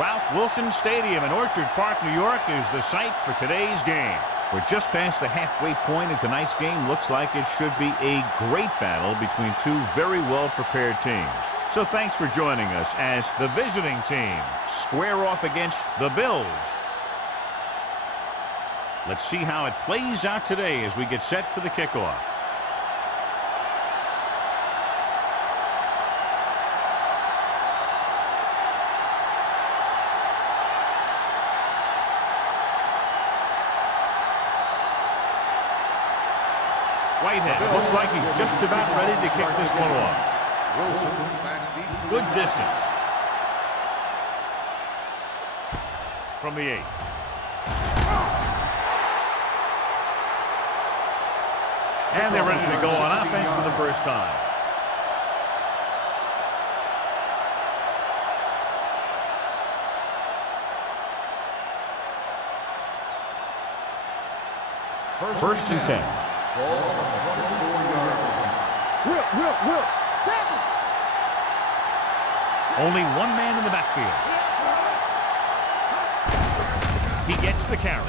Ralph Wilson Stadium in Orchard Park, New York is the site for today's game. We're just past the halfway point, and tonight's game looks like it should be a great battle between two very well-prepared teams. So thanks for joining us as the visiting team square off against the Bills. Let's see how it plays out today as we get set for the kickoff. Whitehead looks like he's just about ready to kick this one off. Good distance. From the 8. And they're ready to go on offense for the first time. First and 10. Ball on the 24-yard line. Whip. Only one man in the backfield. He gets the carry.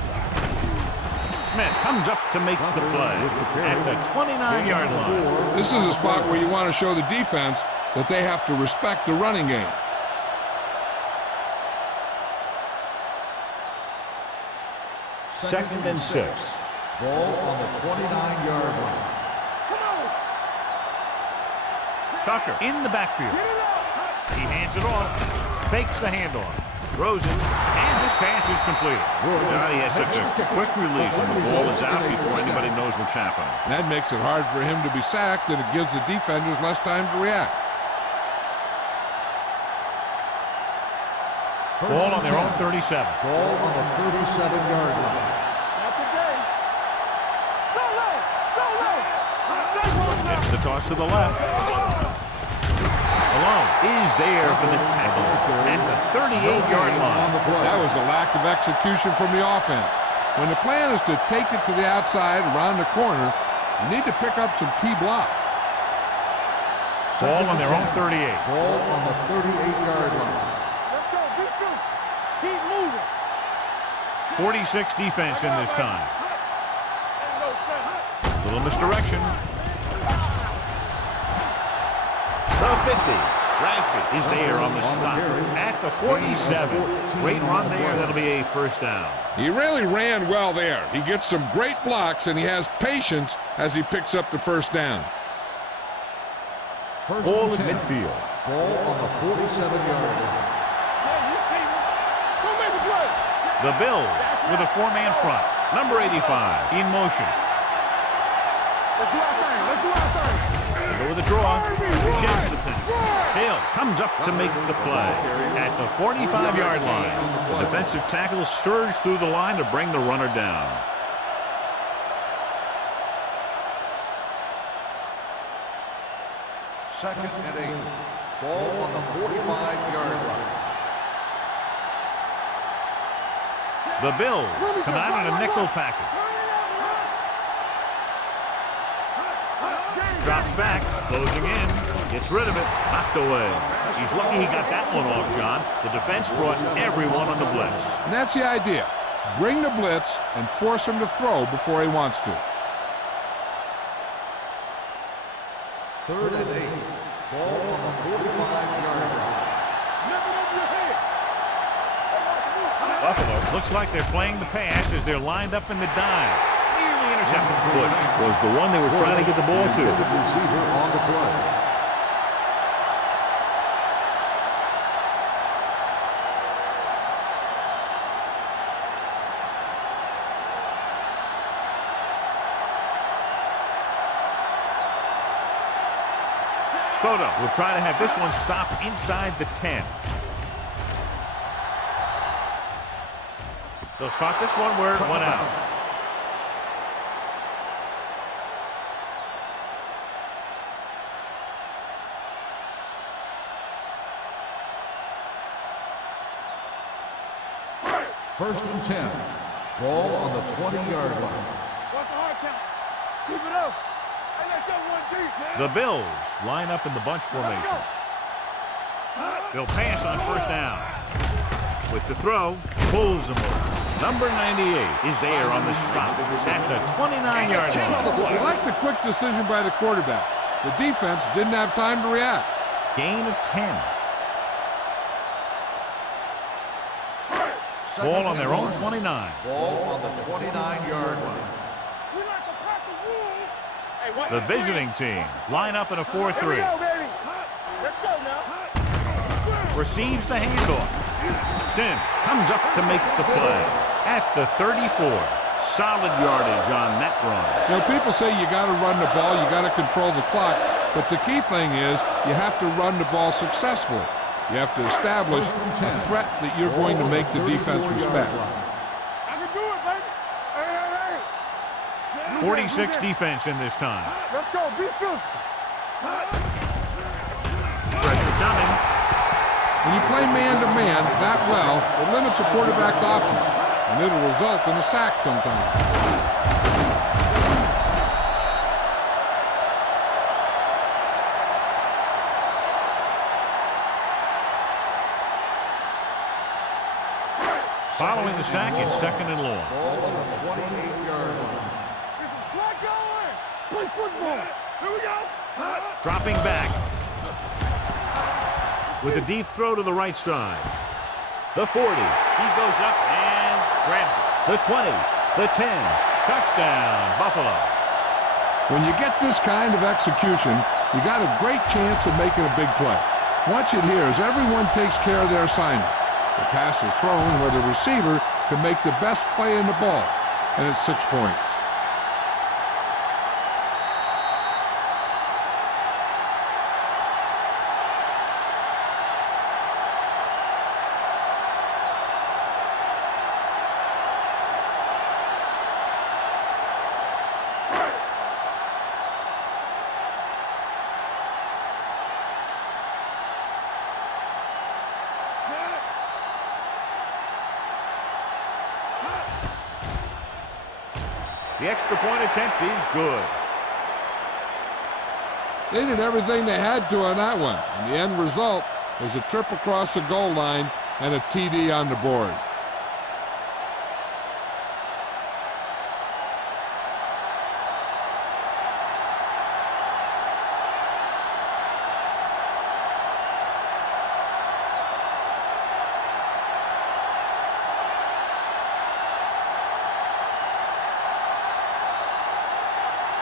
Smith comes up to make the play at the 29-yard line. This is a spot where you want to show the defense that they have to respect the running game. Second and 6. Ball on the 29-yard line. Tucker in the backfield. He hands it off. Fakes the handoff. Throws it. And this pass is completed. God, he has such a quick release, and the ball is out before anybody knows what's happening. That makes it hard for him to be sacked, and it gives the defenders less time to react. Ball on their own 37. Ball on the 37-yard line. It's the toss to the left. Malone is there for the tackle at the 38-yard line. That was a lack of execution from the offense. When the plan is to take it to the outside around the corner, you need to pick up some key blocks. Ball on their own 38. Ball on the 38-yard line. Let's go, defense. Keep moving. 46 defense in this time. Little misdirection. The 50. Rasby is there on the stop at the 47. Great run there. That'll be a first down. He really ran well there. He gets some great blocks, and he has patience as he picks up the first down. Ball at midfield. Ball on the 47-yard line. The Bills with a 4-man front. Number 85 in motion. Let's do our thing. Let's do our thing. They go with a draw. Sheds the penalty. Hale comes up to make the play at the 45-yard line. The defensive tackle surged through the line to bring the runner down. Second and 8. Ball on the 45-yard line. The Bills come out in a nickel package. Drops back, closing in, gets rid of it, knocked away. He's lucky he got that one off, John. The defense brought everyone on the blitz. And that's the idea. Bring the blitz and force him to throw before he wants to. Third and 8. Ball on the 45-yard line. Buffalo looks like they're playing the pass as they're lined up in the dime. Nearly intercepted. Bush was the one they were trying to get the ball to. Receiver on the play. Spoto will try to have this one stop inside the 10. They'll spot this one where it went out. First and 10. Ball on the 20-yard line. What's the hard count? Keep it up. Hey, let's go 1-3, The Bills line up in the bunch formation. They'll pass on first down. with the throw, pulls him over. Number 98 is there on the stop at the 29-yard line. I like the quick decision by the quarterback. The defense didn't have time to react. Gain of 10. Ball on their own 29. Ball on the 29-yard line. The visiting team line up in a 4-3. Let's go now. Receives the handoff. Sim comes up to make the play at the 34. Solid yardage on that run. You know, people say you got to run the ball, you got to control the clock, but the key thing is you have to run the ball successfully. You have to establish a threat that you're going to make the defense respect. I can do it, baby. 46 defense in this time. Let's go. Be physical. Pressure coming. When you play man-to-man that well, it limits a quarterback's options, and it'll result in a sack sometimes. Following the sack, it's 2nd and long. Ball on the 28-yard line. Get some slack going. Play football. Here we go. Dropping back with a deep throw to the right side. The 40. He goes up and grabs it. The 20. The 10. Touchdown, Buffalo. When you get this kind of execution, you got a great chance of making a big play. Watch it here as everyone takes care of their assignment. The pass is thrown where the receiver can make the best play in the ball, and it's 6 points. The extra point attempt is good. They did everything they had to on that one, and the end result was a trip across the goal line and a TD on the board.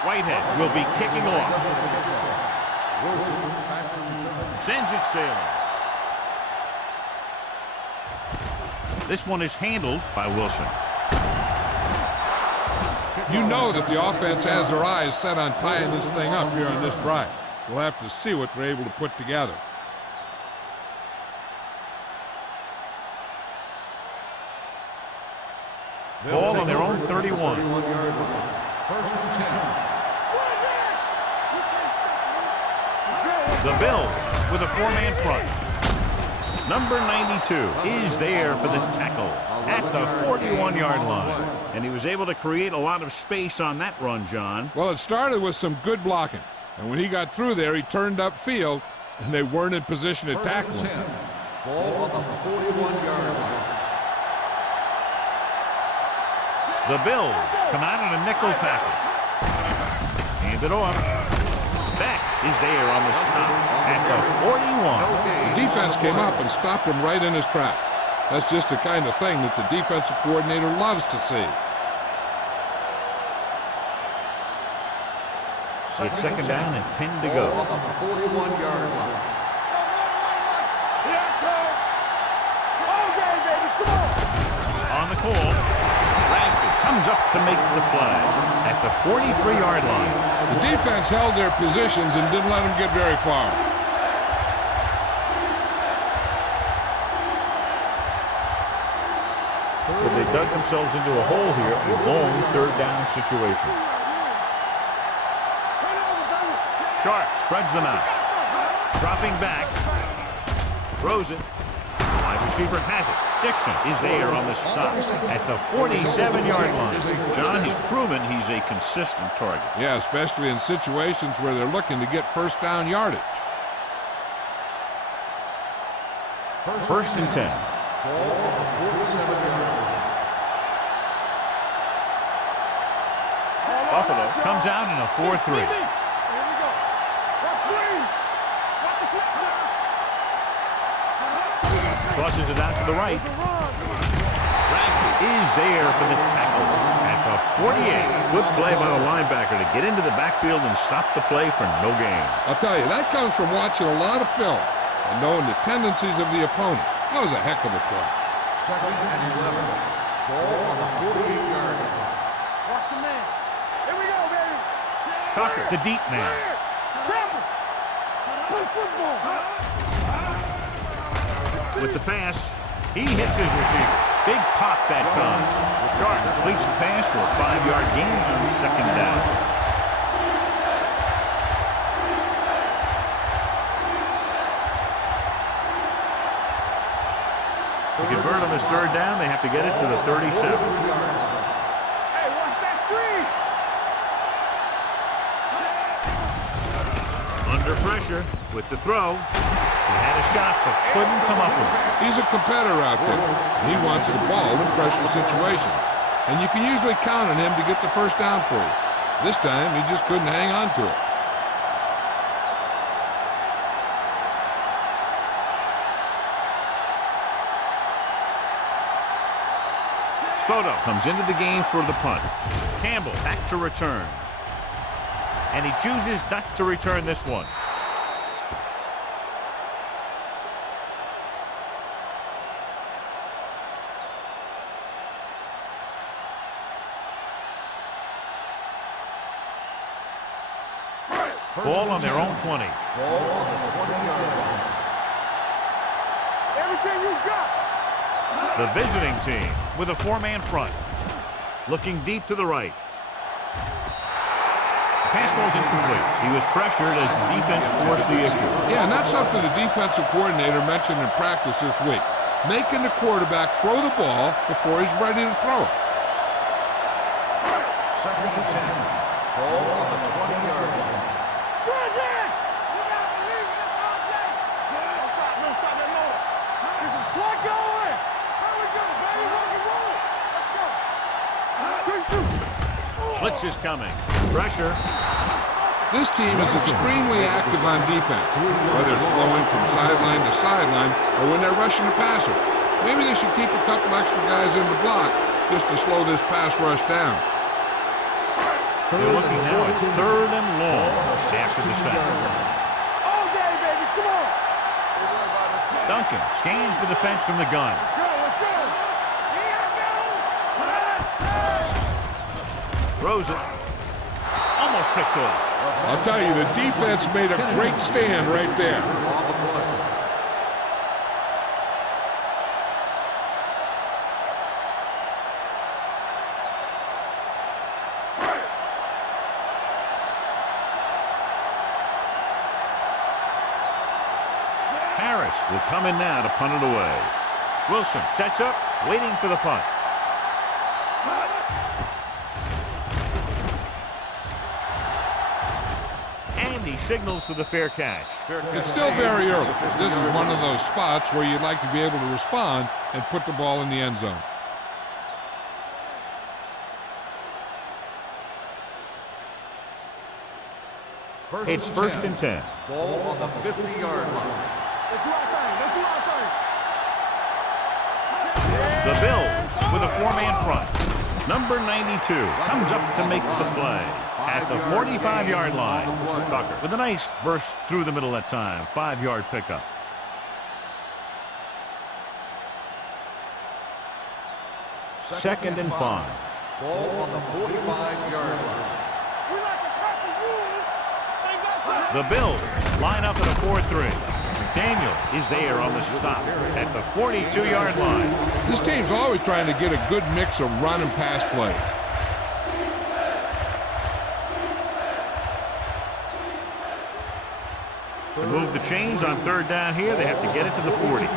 Whitehead will be kicking off. Sends it sailing. This one is handled by Wilson. You know that the offense has their eyes set on tying this thing up here on this drive. We'll have to see what they're able to put together. Ball on their own 31. 1st and 10. The Bills with a 4-man front. Number 92 is there for the tackle at the 41-yard line. And he was able to create a lot of space on that run, John. Well, it started with some good blocking. And when he got through there, he turned upfield, and they weren't in position to tackle him. Ball on the 41-yard line. The Bills come out in a nickel package. Hand it off. Beck is there on the stop at the 41. The defense came up and stopped him right in his tracks. That's just the kind of thing that the defensive coordinator loves to see. It's 2nd down and 10 to go. Ball on the 41-yard line. On the call, Rasby comes up to make the play at the 43-yard line. The defense held their positions and didn't let them get very far. So they dug themselves into a hole here, a long 3rd down situation. Sharp spreads them out. Dropping back. Throws it. Wide receiver has it. Dixon is there on the stop at the 47-yard line. John, he's proven he's a consistent target. Yeah, especially in situations where they're looking to get 1st down yardage. 1st and 10. Ball on the 47-yard line. Buffalo comes out in a 4-3. Here we go. Let's screen. Watch the slip. Crosses it out to the right. Rasmus is there for the tackle at the 48. Good play by the linebacker to get into the backfield and stop the play for no gain. I'll tell you, that comes from watching a lot of film and knowing the tendencies of the opponent. That was a heck of a play. 2nd and 11. Ball on the 48-yard line. Watch the man. Here we go, baby. Tucker, the deep man. Travel. Play football. With the pass, he hits his receiver. Big pop that time. Sharp completes the pass for a 5-yard gain on 2nd down. To convert on this 3rd down, they have to get it to the 37. Hey, watch that screen. Under pressure with the throw. He had a shot but couldn't come up with it. He's a competitor out there. He wants the ball in pressure situations. And you can usually count on him to get the 1st down for you. This time, he just couldn't hang on to it. Spoto comes into the game for the punt. Campbell back to return. And he chooses not to return this one. Ball on their own 20. Ball on the 20-yard line. Everything you got. The visiting team with a 4-man front. Looking deep to the right. The pass ball's incomplete. He was pressured as the defense forced the issue. Yeah, and that's something the defensive coordinator mentioned in practice this week. Making the quarterback throw the ball before he's ready to throw it. 2nd and 10. Ball on the 20-yard line. Blitz is coming. Pressure. This team is extremely active on defense, whether it's flowing from sideline to sideline or when they're rushing the passer. Maybe they should keep a couple extra guys in the block just to slow this pass rush down. They're looking now at 3rd and long after the sack. All day, baby. Come on. Duncan scans the defense from the gun. Let's go. Throws it. Almost picked off. I'll tell you, the defense made a great stand right there. On the play. Harris will come in now to punt it away. Wilson sets up, waiting for the punt. And he signals for the fair catch. It's still very early. This is one of those spots where you'd like to be able to respond and put the ball in the end zone. It's 1st and 10. Ball on the 50-yard line. Let's do our thing. Let's do our thing. The Bills with a 4-man front. Number 92 comes up to make the play at the 45-yard line. Tucker with a nice burst through the middle that time. 5-yard pickup. Second and 5. Ball on the 45-yard line. We like to cut the rules. They got The Bills line up at a 4-3. McDaniel is there on the stop at the 42-yard line. This team's always trying to get a good mix of run and pass plays. To move the chains on 3rd down here, they have to get it to the 40. Let's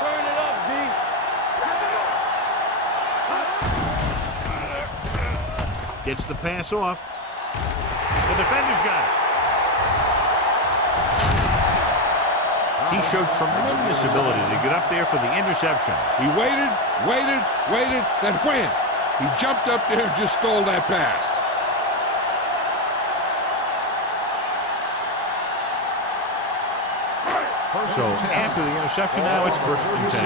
turn it up, D. Gets the pass off. The defender's got it. He showed tremendous ability to get up there for the interception. He waited, then wham! He jumped up there and just stole that pass. So after the interception, now it's 1st and 10.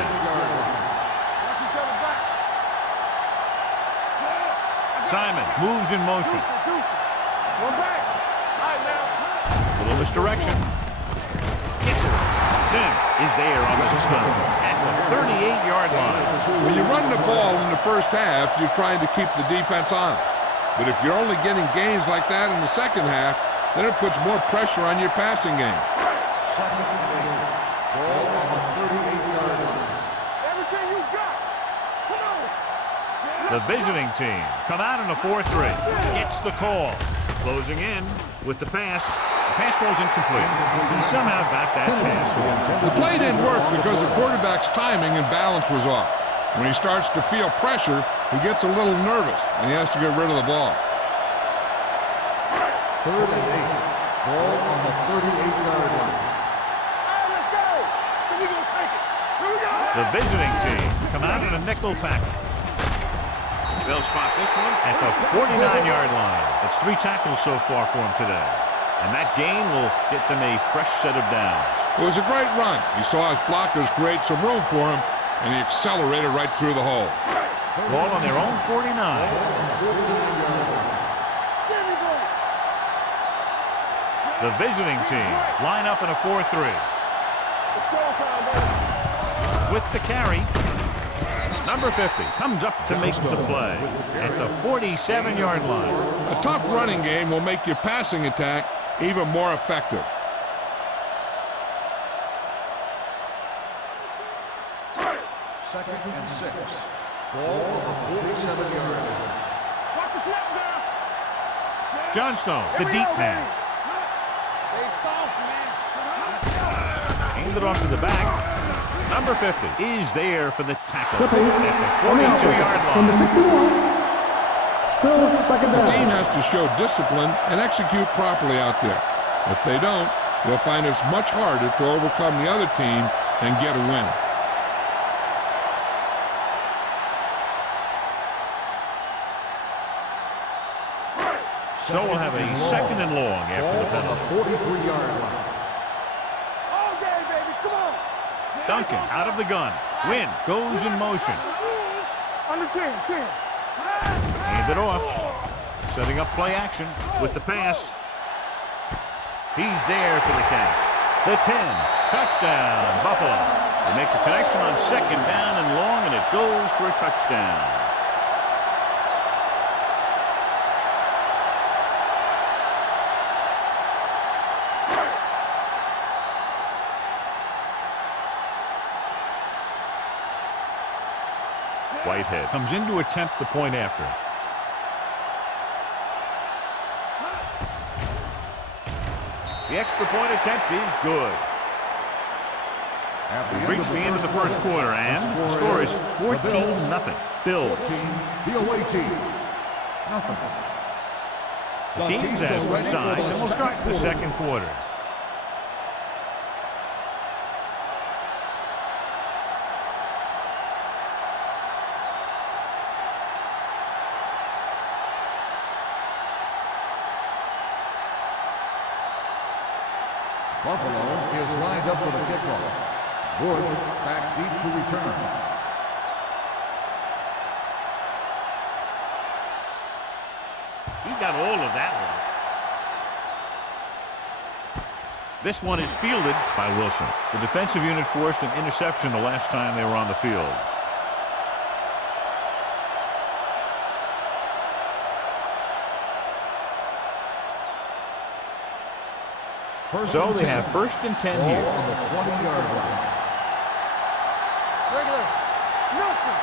Simon moves in motion. Little misdirection. Hits it. Sim is there on the stun at the 38-yard line. When you run the ball in the first half, you're trying to keep the defense on it. But if you're only getting gains like that in the second half, then it puts more pressure on your passing game. Second and 8. Ball on the 38-yard line. Everything you got. Come on. The visiting team come out in a 4-3. Gets the call. Closing in with the pass. The pass falls incomplete. He somehow got that pass off. The play didn't work because the quarterback's timing and balance was off. When he starts to feel pressure, he gets a little nervous, and he has to get rid of the ball. 3rd and 8. Ball on the 38-yard line. Let's go. So we gonna take it. Here we go. The visiting team come out in a nickel package. They'll spot this one at the 49-yard line. It's 3 tackles so far for him today. And that gain will get them a fresh set of downs. It was a great run. He saw his blockers create some room for him, and he accelerated right through the hole. Ball on their own 49. The visiting team line up in a 4-3. With the carry, number 50 comes up to make the play at the 47-yard line. A tough running game will make your passing attack even more effective. Second and 6. Ball on the 47-yard line. Watch the snap down. Johnstone, the deep man. They soft, man. Handed off to the back. Number 50 is there for the tackle at the 42-yard line. Number 61. Still second The down. team has to show discipline and execute properly out there. If they don't, they'll find it's much harder to overcome the other team and get a win. So we'll have a 2nd and long after the penalty. Ball on the 43-yard line. All day, baby. Come on. Duncan out of the gun. Wynn goes in motion. Under 10. Hand it off. Setting up play action with the pass. He's there for the catch. The 10. Touchdown, Buffalo. They make the connection on 2nd down and long, and it goes for a touchdown. Whitehead comes in to attempt the point after. The extra point attempt is good. We've reached the end of the first quarter, and the score is 14-0. Bills. The away team. Nothing. The teams has switched sides, and we'll start the second quarter. Buffalo is lined up for the kickoff. Bush back deep to return. He got all of that one. This one is fielded by Wilson. The defensive unit forced an interception the last time they were on the field. So they have 1st and 10 Ball here. on the 20-yard line. Regular. Nothing.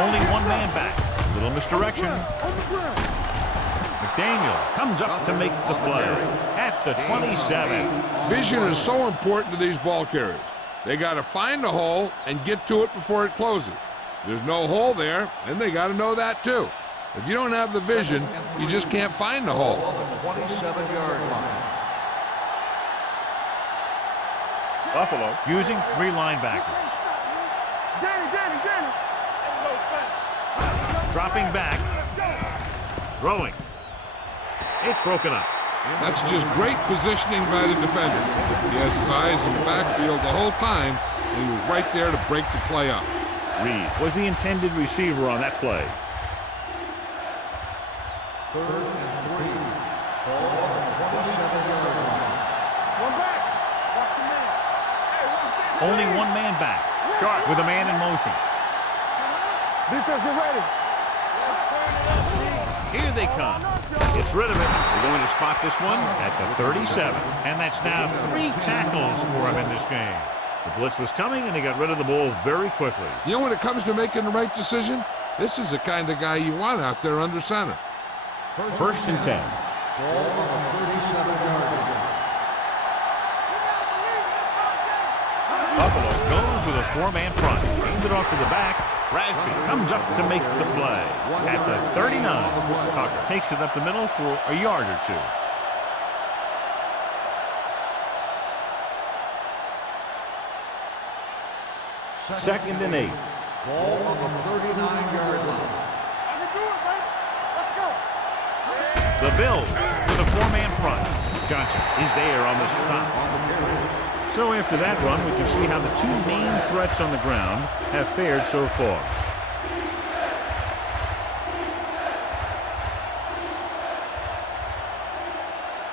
Only one man back. Little misdirection. On the ground. McDaniel comes up to make the play at the 27. Vision is so important to these ball carriers. They got to find the hole and get to it before it closes. There's no hole there, and they got to know that too. If you don't have the vision, you just can't find the Ball hole. on the 27-yard line. Buffalo using 3 linebackers. Dropping back. Throwing. It's broken up. That's just great positioning by the defender. He has his eyes in the backfield the whole time, and he was right there to break the play up. Reed was the intended receiver on that play. 3rd and 3. Ball on the 27-yard line. One back. Watch your man. Hey, watch that. Only 1 man back. Sharp with a man in motion. Defense, get ready. Here they come. Gets rid of it. They're going to spot this one at the 37. And that's now 3 tackles for him in this game. The blitz was coming, and he got rid of the ball very quickly. You know, when it comes to making the right decision, this is the kind of guy you want out there under center. 1st and 10. Ball on the 37-yard line. Buffalo goes with a 4-man front. Aimed it off to the back. Rasby comes up to make the play. At the 39, Tucker takes it up the middle for a yard or 2. Second and 8. Ball on the 39-yard line. I can do it, man. Let's go. The Bills with a 4-man front. Johnson is there on the stop. So after that run, we can see how the 2 main threats on the ground have fared so far.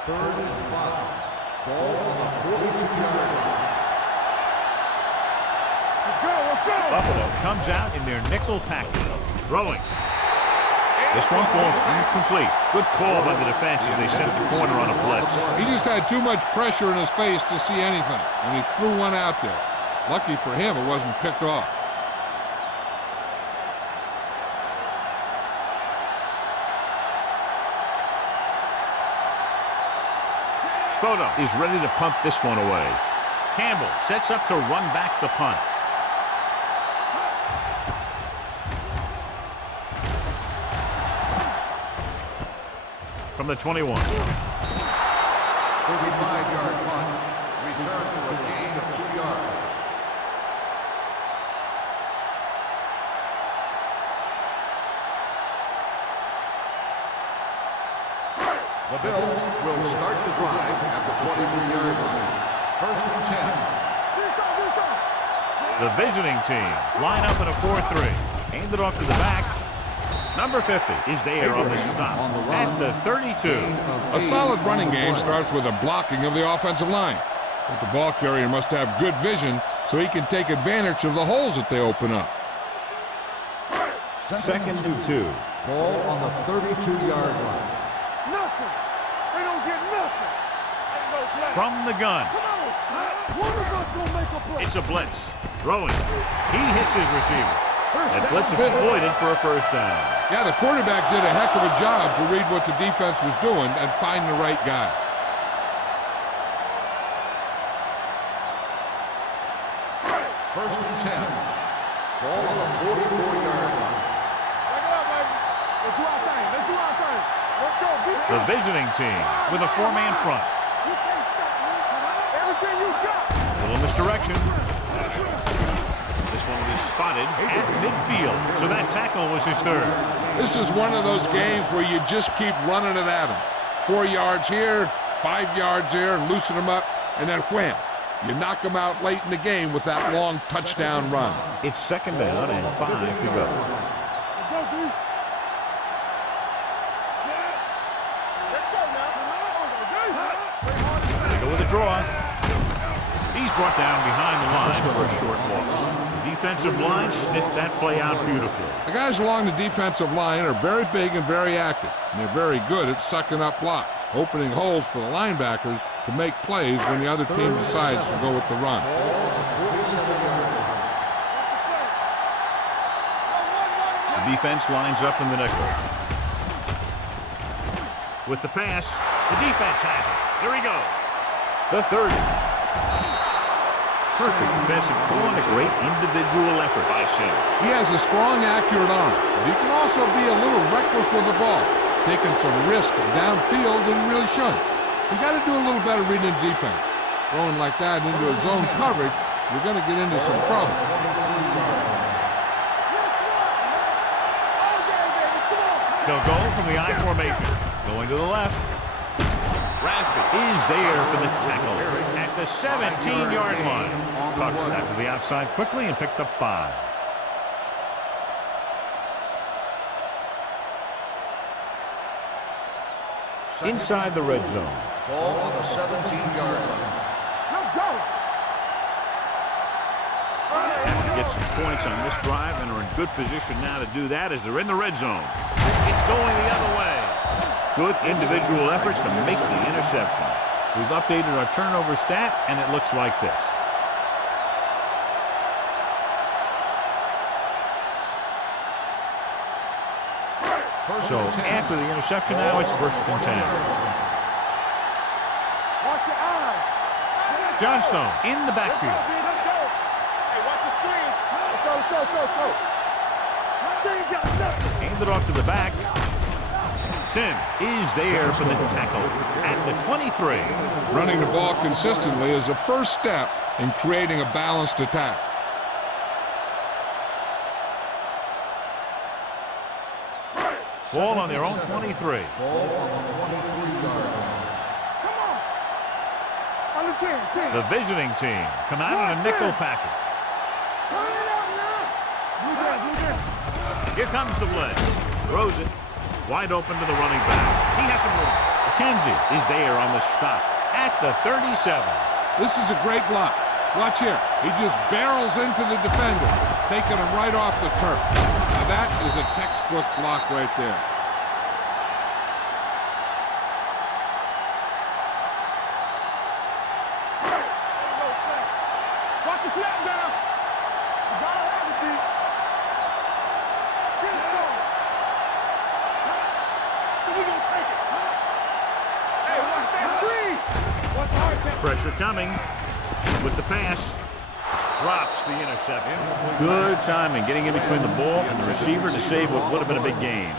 Third and 5. Ball on the 42-yard line. Let's go. Let's go. Buffalo comes out in their nickel package. Throwing. This one falls incomplete. Good call by the defense as they sent the corner on a blitz. He just had too much pressure in his face to see anything, and he threw one out there. Lucky for him, it wasn't picked off. Spoto is ready to punt this one away. Campbell sets up to run back the punt. From the 21. 35-yard punt. Return for a gain of 2 yards. The Bills will start the drive at the 23-yard line. 1st and 10. The visiting team line up in a 4-3. Hand it off to the back. Number 50 is there on the stop at the 32. A solid running game starts with a blocking of the offensive line. But the ball carrier must have good vision so he can take advantage of the holes that they open up. 2nd and 2. Ball on the 32-yard line. Nothing. They don't get nothing. Ain't no slack. From the gun. Come on. One of us gonna make a play. It's a blitz. Throwing. He hits his receiver. That blitz exploited for a 1st down. Yeah, the quarterback did a heck of a job to read what the defense was doing and find the right guy. First and 10. Ball on the 44-yard line. Back it up, baby. Let's do our thing. Let's do our thing. Let's go. The visiting team with a 4-man front. You can't stop me. Everything you got. Little misdirection. This one was spotted at midfield. So that tackle was his 3rd. This is one of those games where you just keep running it at them. 4 yards here, 5 yards there, loosen them up, and then wham. You knock them out late in the game with that long touchdown run. It's 2nd down and 5 to go. Let's go, D. Let's go now. They go with a draw. He's brought down behind the line for a short loss. The defensive line sniffed that play out beautifully. The guys along the defensive line are very big and very active, and they're very good at sucking up blocks, opening holes for the linebackers to make plays when the other team decides to go with the run. The defense lines up in the nickel. With the pass, the defense has it. There he goes. The 30. Perfect defensive call and a great individual effort by Sims. He has a strong, accurate arm, but he can also be a little reckless with the ball, taking some risk downfield and really shouldn't. You got to do a little better reading the defense. Throwing like that into a zone coverage, you're going to get into some trouble. They'll go from the I formation. Going to the left. Rasby is there for the tackle at the 17-yard line. Tucked that to the outside quickly and picked up 5. Inside the red zone. Ball on the 17-yard line. Let's go. Have to get some points on this drive and are in good position now to do that as they're in the red zone. It's going the other way. Good individual efforts to make the interception. We've updated our turnover stat, and it looks like this. So after the interception now, it's 1st and 10. Watch your eyes. Johnstone in the backfield. Let's go. Hey, watch the screen. Let's go. They ain't got nothing. Hand it off to the back. Sim is there for the tackle at the 23. Running the ball consistently is the first step in creating a balanced attack. Ball on their own 23. Ball on the 23-yard line. Come on. On the 10. The visiting team come out in a nickel package. Turn it out now. Blue there. Here comes the blitz. Throws it. Wide open to the running back. He has some room. McKenzie is there on the stop at the 37. This is a great block. Watch here. He just barrels into the defender, taking him right off the turf. Now that is a textbook block right there. Watch the snap down. You gotta have it, D. Get it going. So we gonna take it. Hey, watch that screen. Watch the hard tap. Pressure coming with the pass. Drops the interception. Good timing getting in between the ball and the receiver to save what would have been a big gain.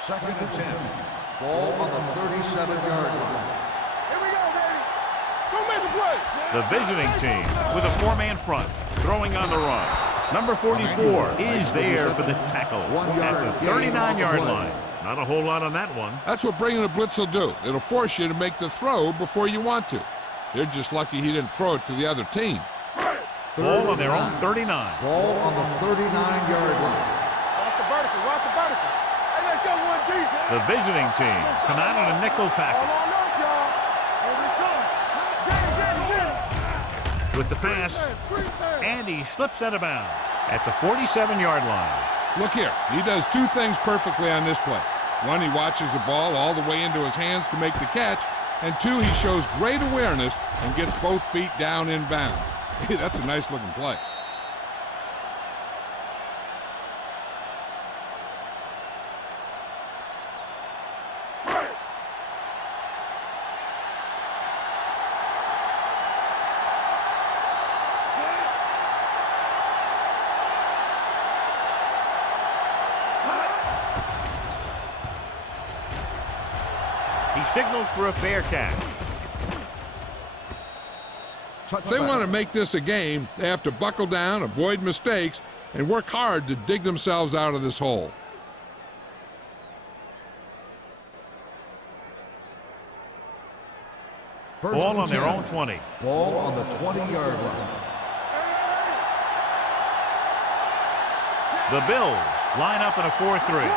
Second and 10. Ball on the 37-yard line. Here we go, baby. Go make the play. The visiting team with a 4-man front, throwing on the run. Number 44 is there for the tackle at the 39-yard line. Not a whole lot on that one. That's what bringing a blitz will do. It'll force you to make the throw before you want to. You're just lucky he didn't throw it to the other team. Ball on their own 39. Ball on the 39-yard line. Watch the vertical. Watch the vertical. Hey, let's go one decent. The visiting team come out in a nickel All package. on us, y'all. Here we come. Get it. With the pass, and he slips out of bounds at the 47-yard line. Look here. He does two things perfectly on this play. One, he watches the ball all the way into his hands to make the catch. And two, he shows great awareness and gets both feet down in bounds. That's a nice-looking play. He signals for a fair catch. If they want to make this a game, they have to buckle down, avoid mistakes, and work hard to dig themselves out of this hole. Ball on their own 20. Ball on the 20-yard line. The Bills line up in a 4-3.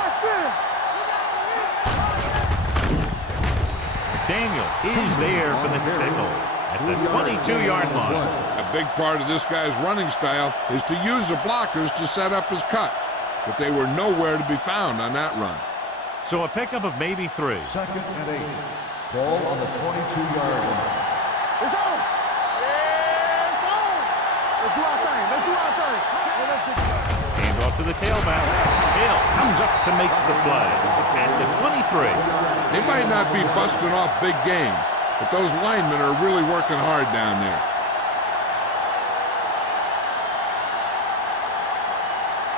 McDaniel is there for the tackle at the 22-yard line. A big part of this guy's running style is to use the blockers to set up his cut, but they were nowhere to be found on that run. So a pickup of maybe 3. Second and 8. Ball on the 22-yard line. It's on. Yeah, it's on. Let's do our thing. Let's do our thing. Let's get it. Hand off to the tailback. Hill comes up to make the play at the 23. They might not be busting off big games, but those linemen are really working hard down there.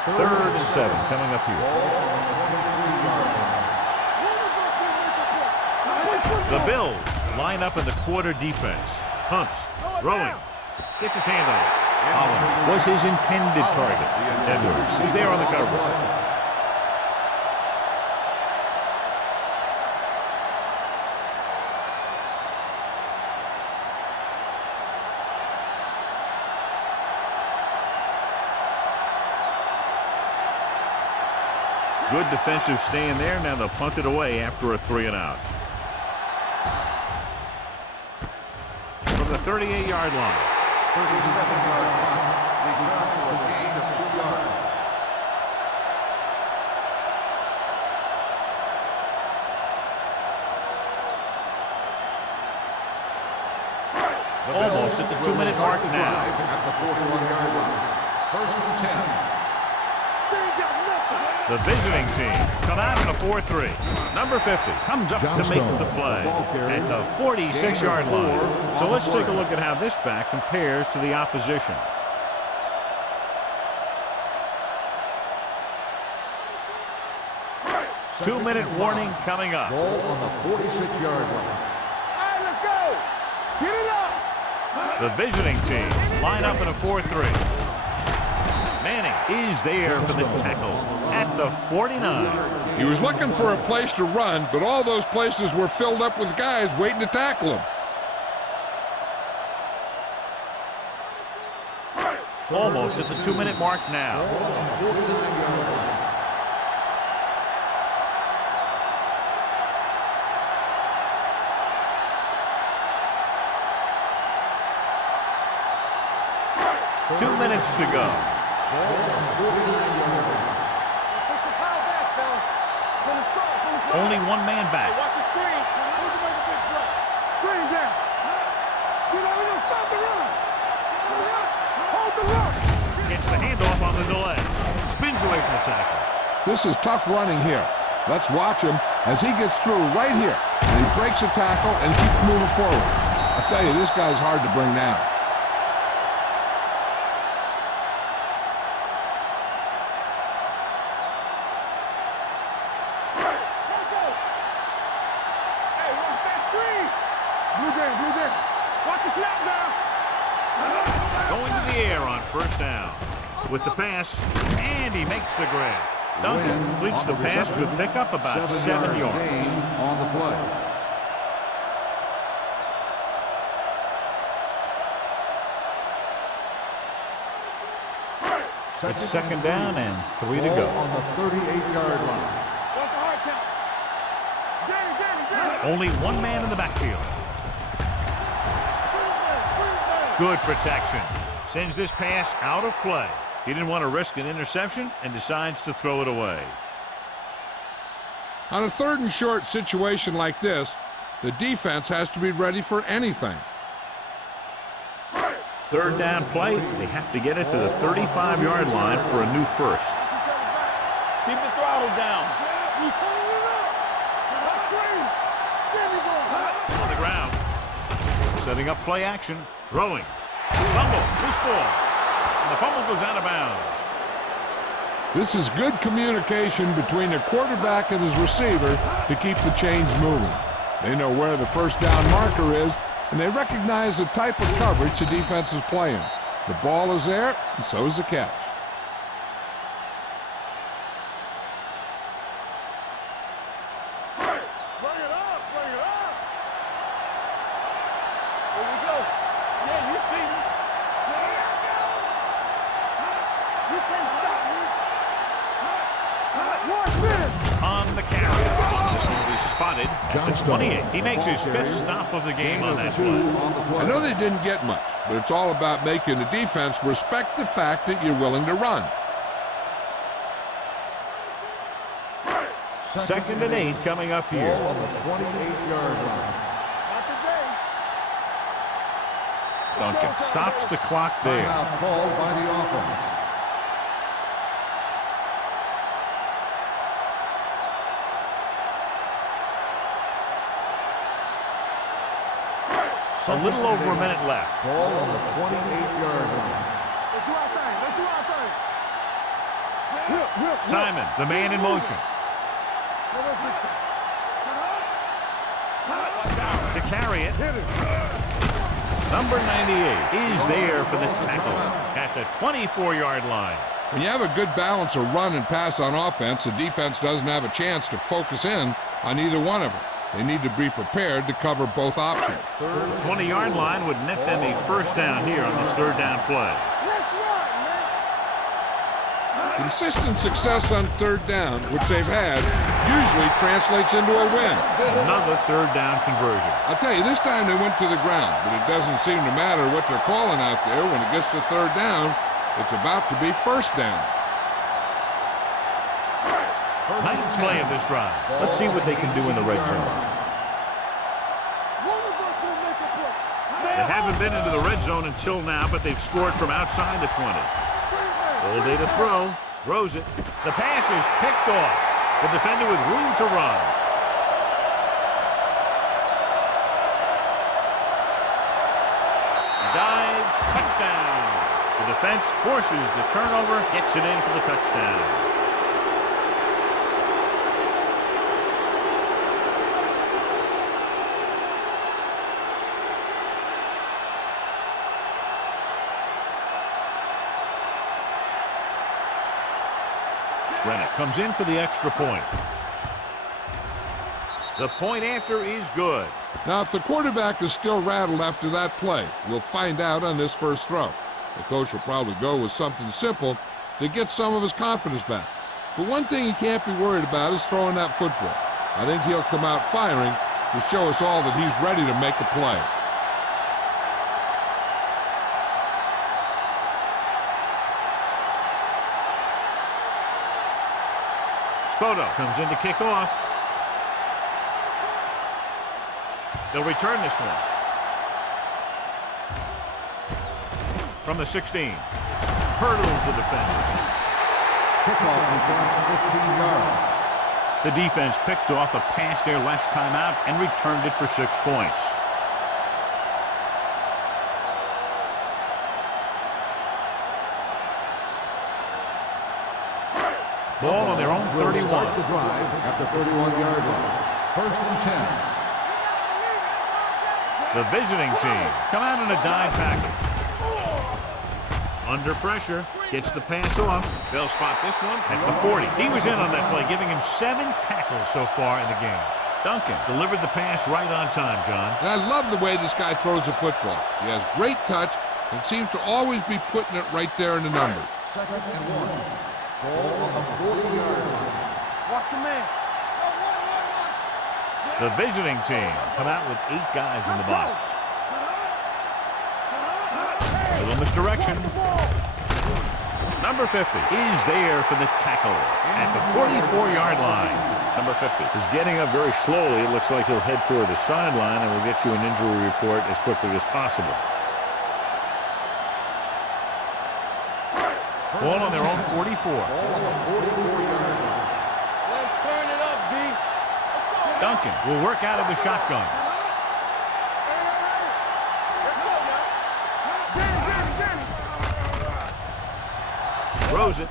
3rd and 7 coming up here. The Bills line up in the quarter defense. Hunts, throwing, gets his hand on it. Holland was his intended target. Edwards is there on the coverage. Good defensive stand there. Now they'll punt it away after a 3-and-out. From the 38-yard line. 37-yard line. Return for a gain of 2 yards. Almost at the 2-minute mark now. At the 41-yard line. 1st and 10. The visiting team come out in a 4-3. Number 50 comes up to make the play at the 46-yard line. So let's take a look at how this back compares to the opposition. Two-minute warning coming up. Ball on the 46-yard line. All right, let's go. Get it up. The visiting team line up in a 4-3. Manning is there for the tackle at the 49. He was looking for a place to run, but all those places were filled up with guys waiting to tackle him. Almost at the 2-minute mark now. 49-yard line. Two minutes to go. Only one man back. Watch the screen. Who's going to make a big play? Screen down. You know, we don't stop the run. Hold the run. Gets the handoff on the delay. Spins away from the tackle. This is tough running here. Let's watch him as he gets through right here. And he breaks a tackle and keeps moving forward. I tell you, this guy's hard to bring down. Going to the air on 1st down. With the pass, and he makes the grab. Duncan completes the pass with pickup about 7 yards. On the play. It's 2nd down and 3 to go. On the 38-yard line. Only one man in the backfield. Good protection. Sends this pass out of play. He didn't want to risk an interception and decides to throw it away. On a 3rd and short situation like this, the defense has to be ready for anything. 3rd down play. They have to get it to the 35-yard line for a new first. Keep the throttle down. On the ground. Setting up play action. Throwing. Fumble. Loose ball. And the fumble goes out of bounds. This is good communication between the quarterback and his receiver to keep the chains moving. They know where the 1st down marker is, and they recognize the type of coverage the defense is playing. The ball is there, and so is the catch. On the carry. This one will be spotted at the 28. He makes his 5th stop of the game on that play. I know they didn't get much, but it's all about making the defense respect the fact that you're willing to run. 2nd and 8 coming up here. Ball on the 28-yard line. Duncan stops the clock there. Timeout called by the offense. A little over a minute left. Ball on the 28-yard line. Let's do our thing. Let's do our thing. Simon, the man in motion. To carry it. Number 98 is there for the tackle at the 24-yard line. When you have a good balance of run and pass on offense, the defense doesn't have a chance to focus in on either one of them. They need to be prepared to cover both options. The 20-yard line would net them a first down here on this third down play. Consistent success on third down, which they've had, usually translates into a win. Another third down conversion. I'll tell you, this time they went to the ground, but it doesn't seem to matter what they're calling out there. When it gets to third down, it's about to be first down. Ninth play of this drive. Let's see what they can do in the red zone. They haven't been into the red zone until now, but they've scored from outside the 20. All day to throw. Throws it. The pass is picked off. The defender with room to run. Dives. Touchdown. The defense forces the turnover. Gets it in for the touchdown. Rennick comes in for the extra point. The point after is good. Now, if the quarterback is still rattled after that play, we'll find out on this first throw. The coach will probably go with something simple to get some of his confidence back. But one thing he can't be worried about is throwing that football. I think he'll come out firing to show us all that he's ready to make a play. Spoto comes in to kick off. They'll return this one. From the 16. Hurdles the defender. Kickoff return 15 yards. The defense picked off a pass their last time out and returned it for 6 points. Ball on their own 31. Start the drive at the 31-yard line. First and 10. The visiting team come out in a dime package. Under pressure, gets the pass off. They'll spot this one at the 40. He was in on that play, giving him 7 tackles so far in the game. Duncan delivered the pass right on time, John. And I love the way this guy throws the football. He has great touch and seems to always be putting it right there in the numbers. Second and 1. Ball on the 40-yard line. Watch your man. The visiting team come out with 8 guys in the box. Little misdirection. Number 50 is there for the tackle at the 44-yard line. Number 50 is getting up very slowly. It looks like he'll head toward the sideline, and we'll get you an injury report as quickly as possible. Ball on their own 44. Ball on the 44-yard line. Let's turn it up, B. Duncan will work out of the shotgun. Throws it.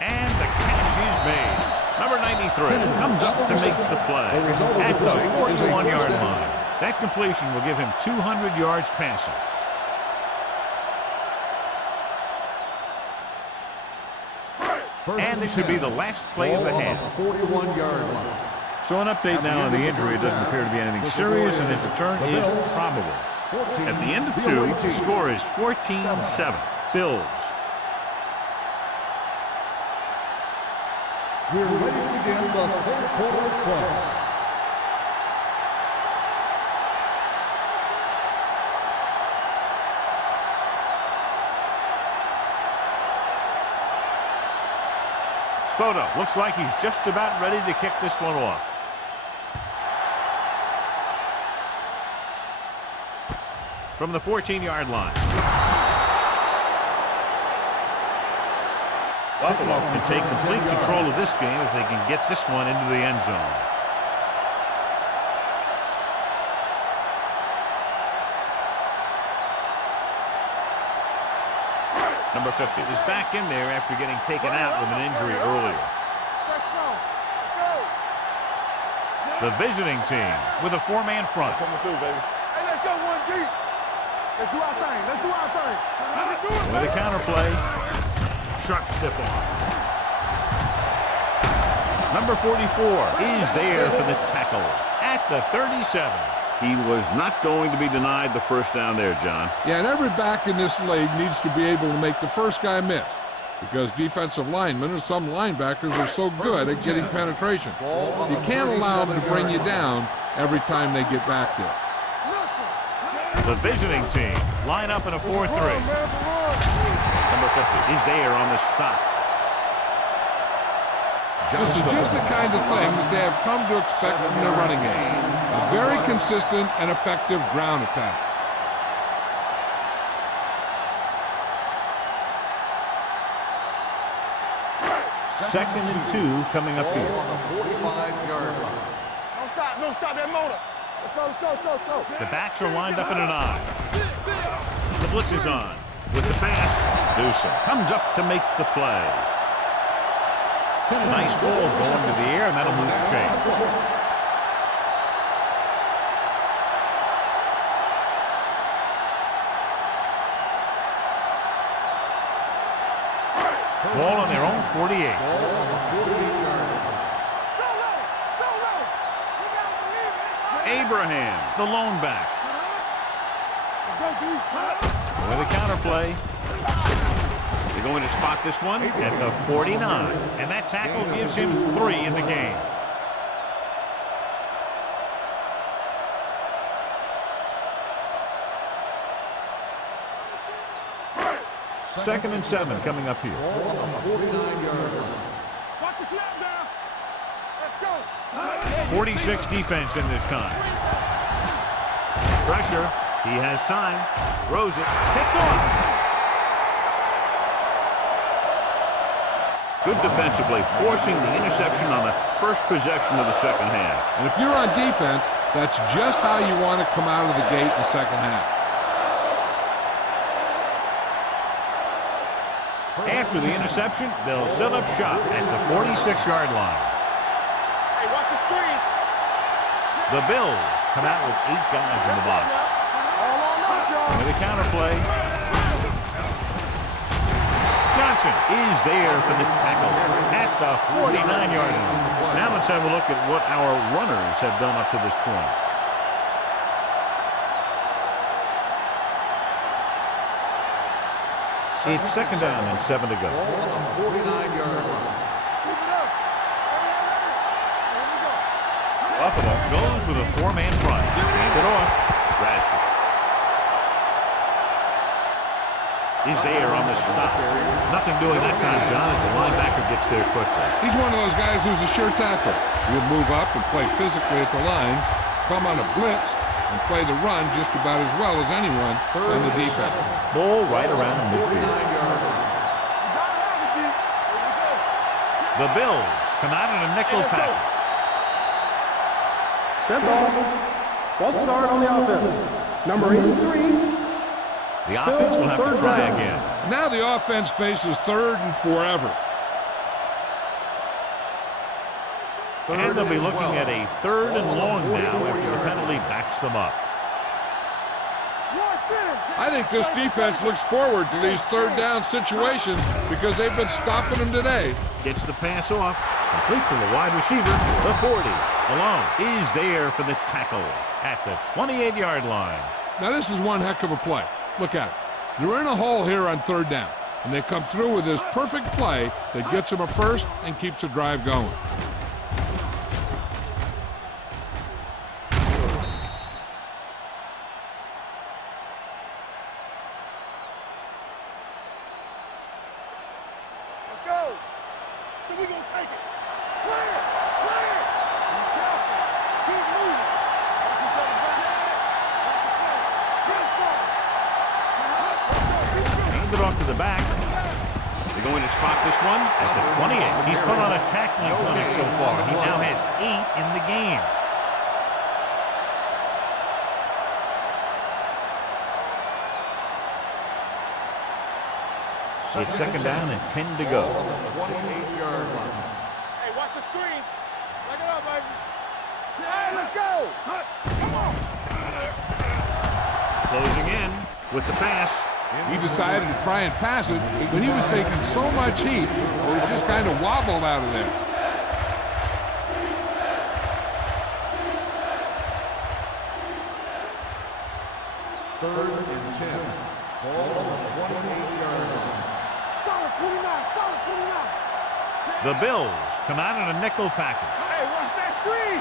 And the catch is made. Number 93 comes up to make the play at the 41-yard line. That completion will give him 200 yards passing. And this should be the last play of the half. 41-yard line. So an update now on the injury. It doesn't appear to be anything serious, and his return is probable. At the end of 2, the score is 14-7. Bills. We're ready to begin the third quarter of play. Spoto looks like he's just about ready to kick this one off. From the 14-yard line. Buffalo can take complete control of this game if they can get this one into the end zone. Number 50 is back in there after getting taken out with an injury earlier. Let's go. Let's go. The visiting team with a four-man front. Coming through, baby. Hey, let's go one deep. Let's do our thing. Let's do our thing. Let's do it, With a baby. counter play, sharp stiff arm. Number 44 is there for the tackle at the 37. He was not going to be denied the first down there, John. Yeah, and every back in this league needs to be able to make the first guy miss because defensive linemen and some linebackers are so good at getting penetration. You can't allow them to bring you down every time they get back there. The visiting team line up in a 4-3. Number 50 is there on the stop. This is just the kind of thing that they have come to expect from their running game. A very consistent and effective ground attack. Second and 2 coming up here. On the 45-yard line. Don't stop that motor. Let's go, let's go, let's go, let's go. The backs are lined up in an I. The blitz is on. With the pass, Newsom comes up to make the play. Nice ball going to the air, and that'll move the chain. Ball on their own 48. Ball on the 48-yard line. Abraham, the lone back. Let's go, D. With a counter play. They're going to spot this one at the 49. And that tackle gives him 3 in the game. Second and 7 coming up here. Ball on the 49-yard line. Watch the snap down. Let's go. 46 defense in this time. Pressure. He has time. Throws it. Picked off. Good defensive play, forcing the interception on the first possession of the second half. And if you're on defense, that's just how you want to come out of the gate in the second half. After the interception, they'll set up shop at the 46-yard line. Hey, watch the screen. The Bills come out with 8 guys in the box. All on us, y'all. With a counter play. Johnson is there for the tackle at the 49-yard line. Now let's have a look at what our runners have done up to this point. It's second down and 7 to go. Ball on the 49-yard line. Buffalo goes with a 4-man front. Hand it off. Raspberry is there on the stop. Nothing doing that time, John, as the linebacker gets there quickly. He's one of those guys who's a sure tackle. He'll move up and play physically at the line, come on a blitz, and play the run just about as well as anyone in the defense. Ball right around midfield. 49-yard line. The Bills come out in a nickel package. Dead ball. False start on the offense. Number 83. The offense will have to try again. Now the offense faces third and forever. And they'll be looking at a 3rd and long now after the penalty backs them up. I think this defense looks forward to these third down situations because they've been stopping them today. Gets the pass off. Complete to the wide receiver. The 40. Malone is there for the tackle at the 28-yard line. Now this is one heck of a play. Look at it. They're in a hole here on third down, and they come through with this perfect play that gets them a first and keeps the drive going. Let's go. So we're going to take it. Play it. Play it. Be careful. Keep moving. Watch each other back. Get forward. Hand it off to the back. They're going to spot this one at the 28. He's put on a tackling clinic so far. He now has 8 in the game. It's second down and 10 to go. On the 28-yard line. Hey, watch the screen. Back it up, baby. Hey, let's go. Come on. Closing in with the pass. He decided to try and pass it, but he was taking so much heat, he just kind of wobbled out of there. Third and 10. Ball on the 28-yard line. Solid 29, solid 29. The Bills come out in a nickel package. Hey, watch that screen.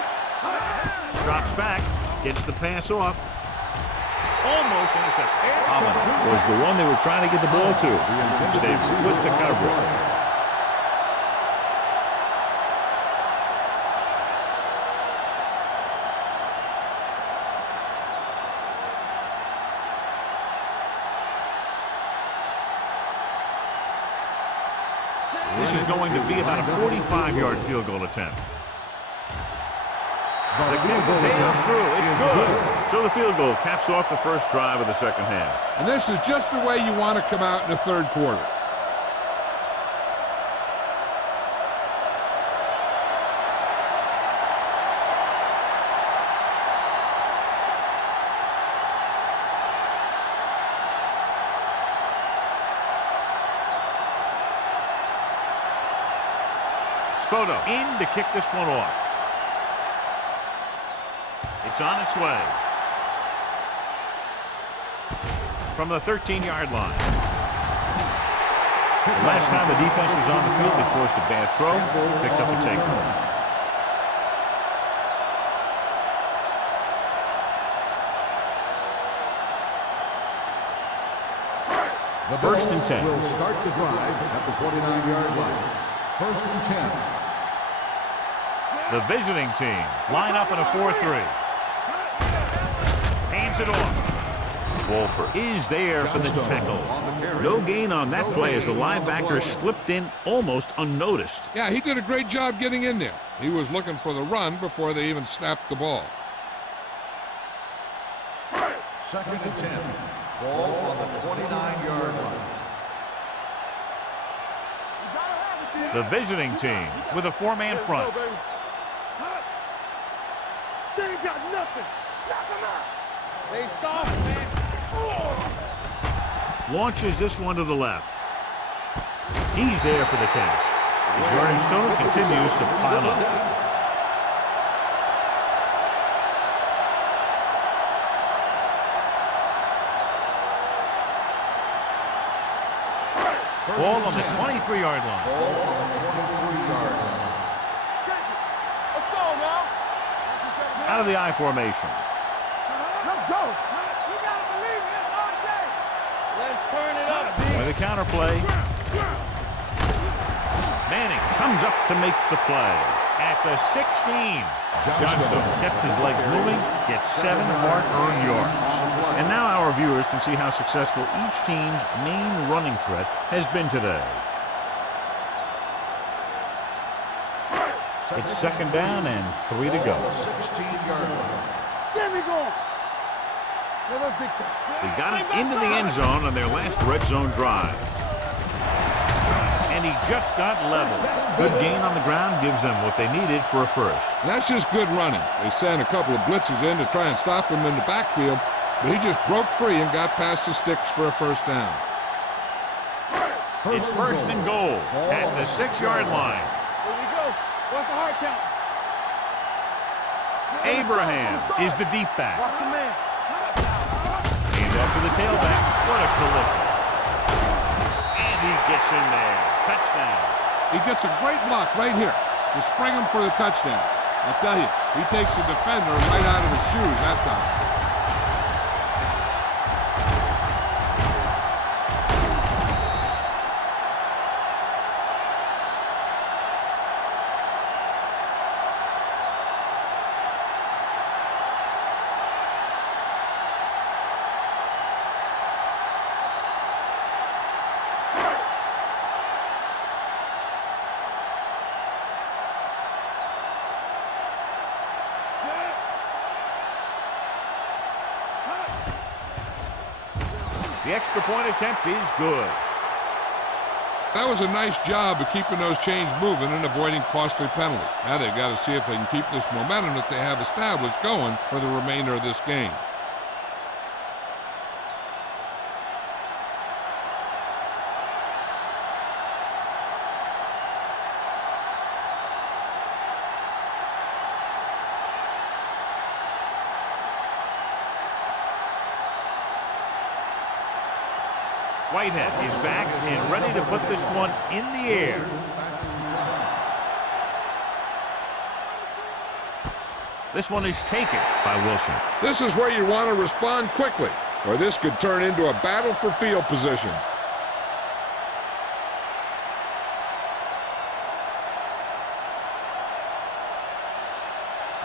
Drops back, gets the pass off. Almost intercepted. Allen was the one they were trying to get the ball to. Stayed with the coverage. This is going to be about a 45-yard field goal attempt. The kick sails through. It's good. So the field goal caps off the first drive of the second half. And this is just the way you want to come out in the third quarter. Spoto in to kick this one off. It's on its way. From the 13-yard line. The last time the defense was on the field, they forced a bad throw, picked up a takeaway. The First and 10. Will start the drive at the 29-yard line. First and 10. The visiting team line up in a 4-3. Hands it off. Wolford is there for the tackle. No gain on that play as the linebacker slipped in almost unnoticed. Yeah, he did a great job getting in there. He was looking for the run before they even snapped the ball. Second and 10. Ball on the 29-yard line. The visiting team with a four-man front. They ain't got nothing. Knock them out. They soft, man. Launches this one to the left. He's there for the catch. His yardage total continues to pile up. Ball on the 23-yard line. Ball on the 23-yard line. Let's go now. Out of the I formation. Let's go. We gotta believe in this all day. Let's turn it up, D. With a counterplay. Manning comes up to make the play. At the 16. Johnstone kept his legs moving, gets 7 hard-earned yards. And now our viewers can see how successful each team's main running threat has been today. It's second down and 3 to go. 16-yard line. There we go. Let us dictate. They got it into the end zone on their last red zone drive. And he just got leveled. Good gain on the ground gives them what they needed for a first. And that's just good running. They sent a couple of blitzes in to try and stop him in the backfield, but he just broke free and got past the sticks for a first down. It's first and goal at the 6-yard line. Here we go. What's the hard count? Abraham is the deep back. Watch the man. He's off to the tailback. What a collision. And he gets in there. Touchdown. He gets a great block right here to spring him for the touchdown. I tell you, he takes the defender right out of his shoes that time. The extra point attempt is good. That was a nice job of keeping those chains moving and avoiding costly penalties. Now they've got to see if they can keep this momentum that they have established going for the remainder of this game. Whitehead is back and ready to put this one in the air. This one is taken by Wilson. This is where you want to respond quickly, or this could turn into a battle for field position.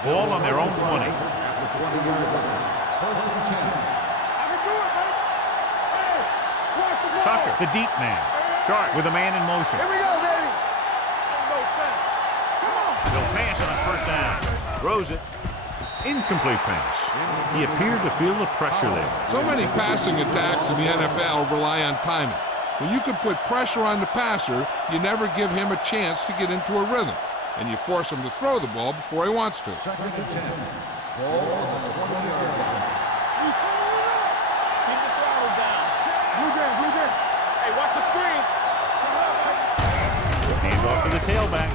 Ball on their own 20. At the 20-yard line. First and 10. Tucker, the deep man. Sharp with a man in motion. Here we go, baby. Come on. He'll pass on a first down. Throws it. Incomplete pass. He appeared to feel the pressure there. So many passing attacks in the NFL rely on timing. When you can put pressure on the passer, you never give him a chance to get into a rhythm, and you force him to throw the ball before he wants to. Second and 10. Ball on the 20-yard line. Keep the throttle down. Blue game. Hey, watch the screen. Hand off to the tailback.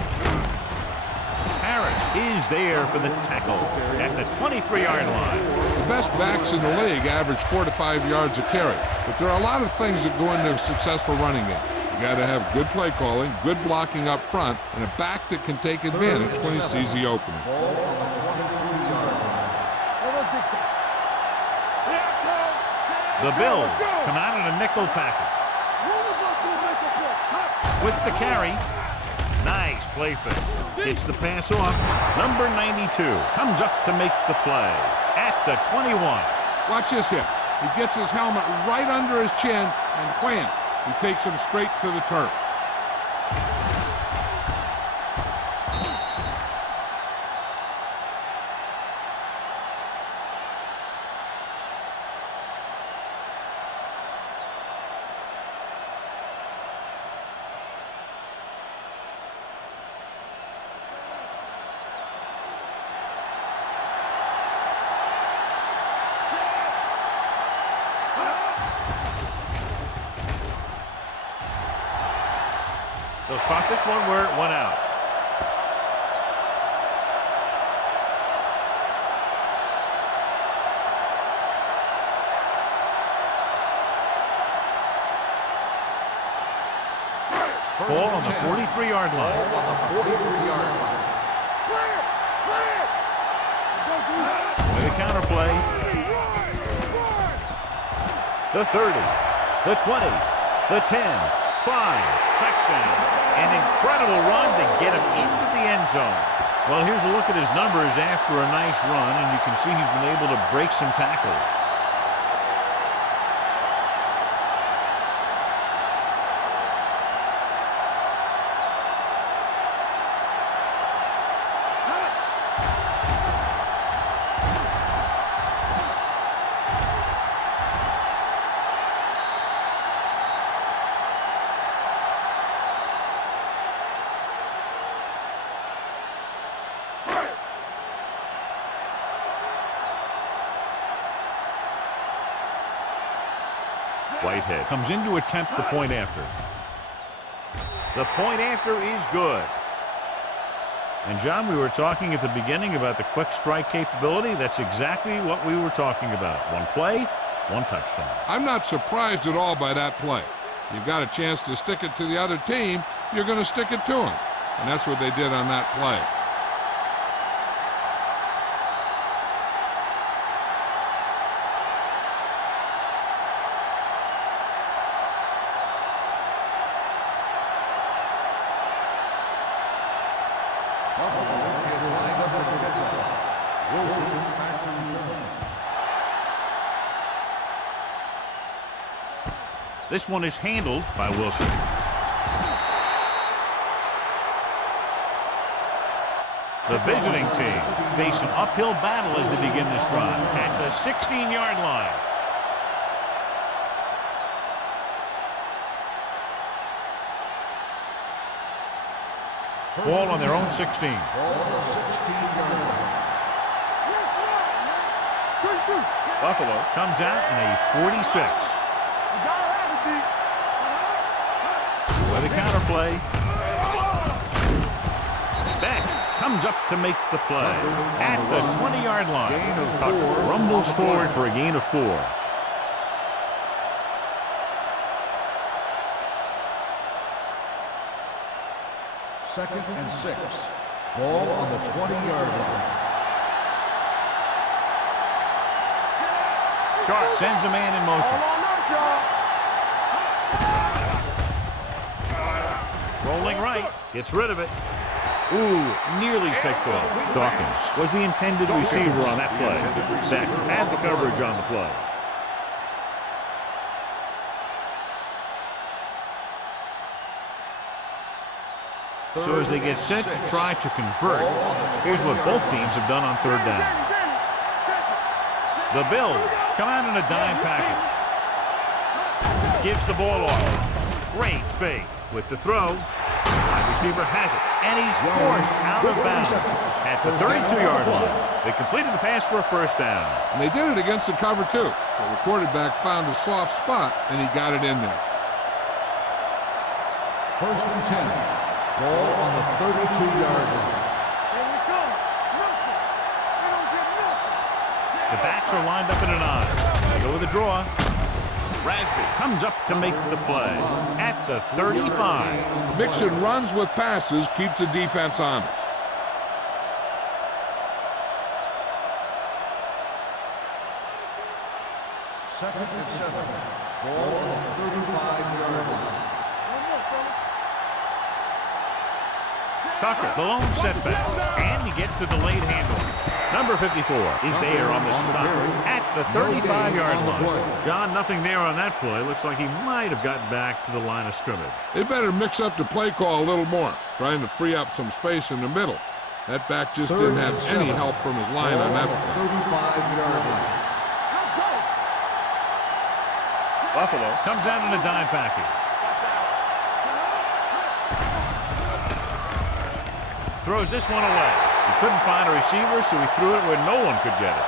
Harris is there for the tackle at the 23-yard line. The best backs in the league average 4 to 5 yards a carry, but there are a lot of things that go into a successful running game. You got to have good play calling, good blocking up front, and a back that can take advantage when he sees the opening. Ball on the 23-yard line. The Bills come out in a nickel package. With the carry. Nice play fake. Gets the pass off. Number 92 comes up to make the play at the 21. Watch this hit. He gets his helmet right under his chin, and wham, he takes him straight to the turf. They'll spot this one where it went out. Ball on the 43-yard line. Ball on the 43-yard line. With a counter play. The 30, the 20, the 10, 5. Touchdowns. An incredible run to get him into the end zone. Well, here's a look at his numbers after a nice run, and you can see he's been able to break some tackles. Whitehead comes in to attempt the point after. The point after is good. And John, we were talking at the beginning about the quick strike capability. That's exactly what we were talking about. One play, one touchdown. I'm not surprised at all by that play. You've got a chance to stick it to the other team, you're going to stick it to them. And that's what they did on that play. This one is handled by Wilson. The visiting team face an uphill battle as they begin this drive at the 16-yard line. Ball on their own 16. Ball on the 16-yard line. Buffalo comes out in a 46. With a counter play. Beck comes up to make the play at the 20-yard line. Gain of Tucker 4. rumbles forward for a gain of 4. Second and 6. Ball on the 20-yard line. Sharp sends a man in motion. Rolling right. Gets rid of it. Ooh, nearly picked off. Dawkins was the intended receiver on that play. Beck had the coverage on the play. So as they get set to try to convert, here's what both teams have done on third down. The Bills come out in a dime package. Gives the ball off. Great fake with the throw. Wide receiver has it, and he's forced out of bounds at the 32-yard line. They completed the pass for a first down. And they did it against the cover, too. So the quarterback found a soft spot, and he got it in there. First and 10. Ball on the 32-yard line. The backs are lined up in an I. They go with a draw. Rasby comes up to make the play at the 35. Mixing runs with passes keeps the defense honest. Second and 7. Ball on the 35-yard line. Tucker, the lone setback, and he gets the delayed handoff. Number 54 is there on the stop at the 35-yard line. John, nothing there on that play. Looks like he might have gotten back to the line of scrimmage. They better mix up the play call a little more, trying to free up some space in the middle. That back just didn't have any help from his line on that play. 35-yard line. Buffalo comes out in a dime package. Throws this one away. He couldn't find a receiver, so he threw it where no one could get it.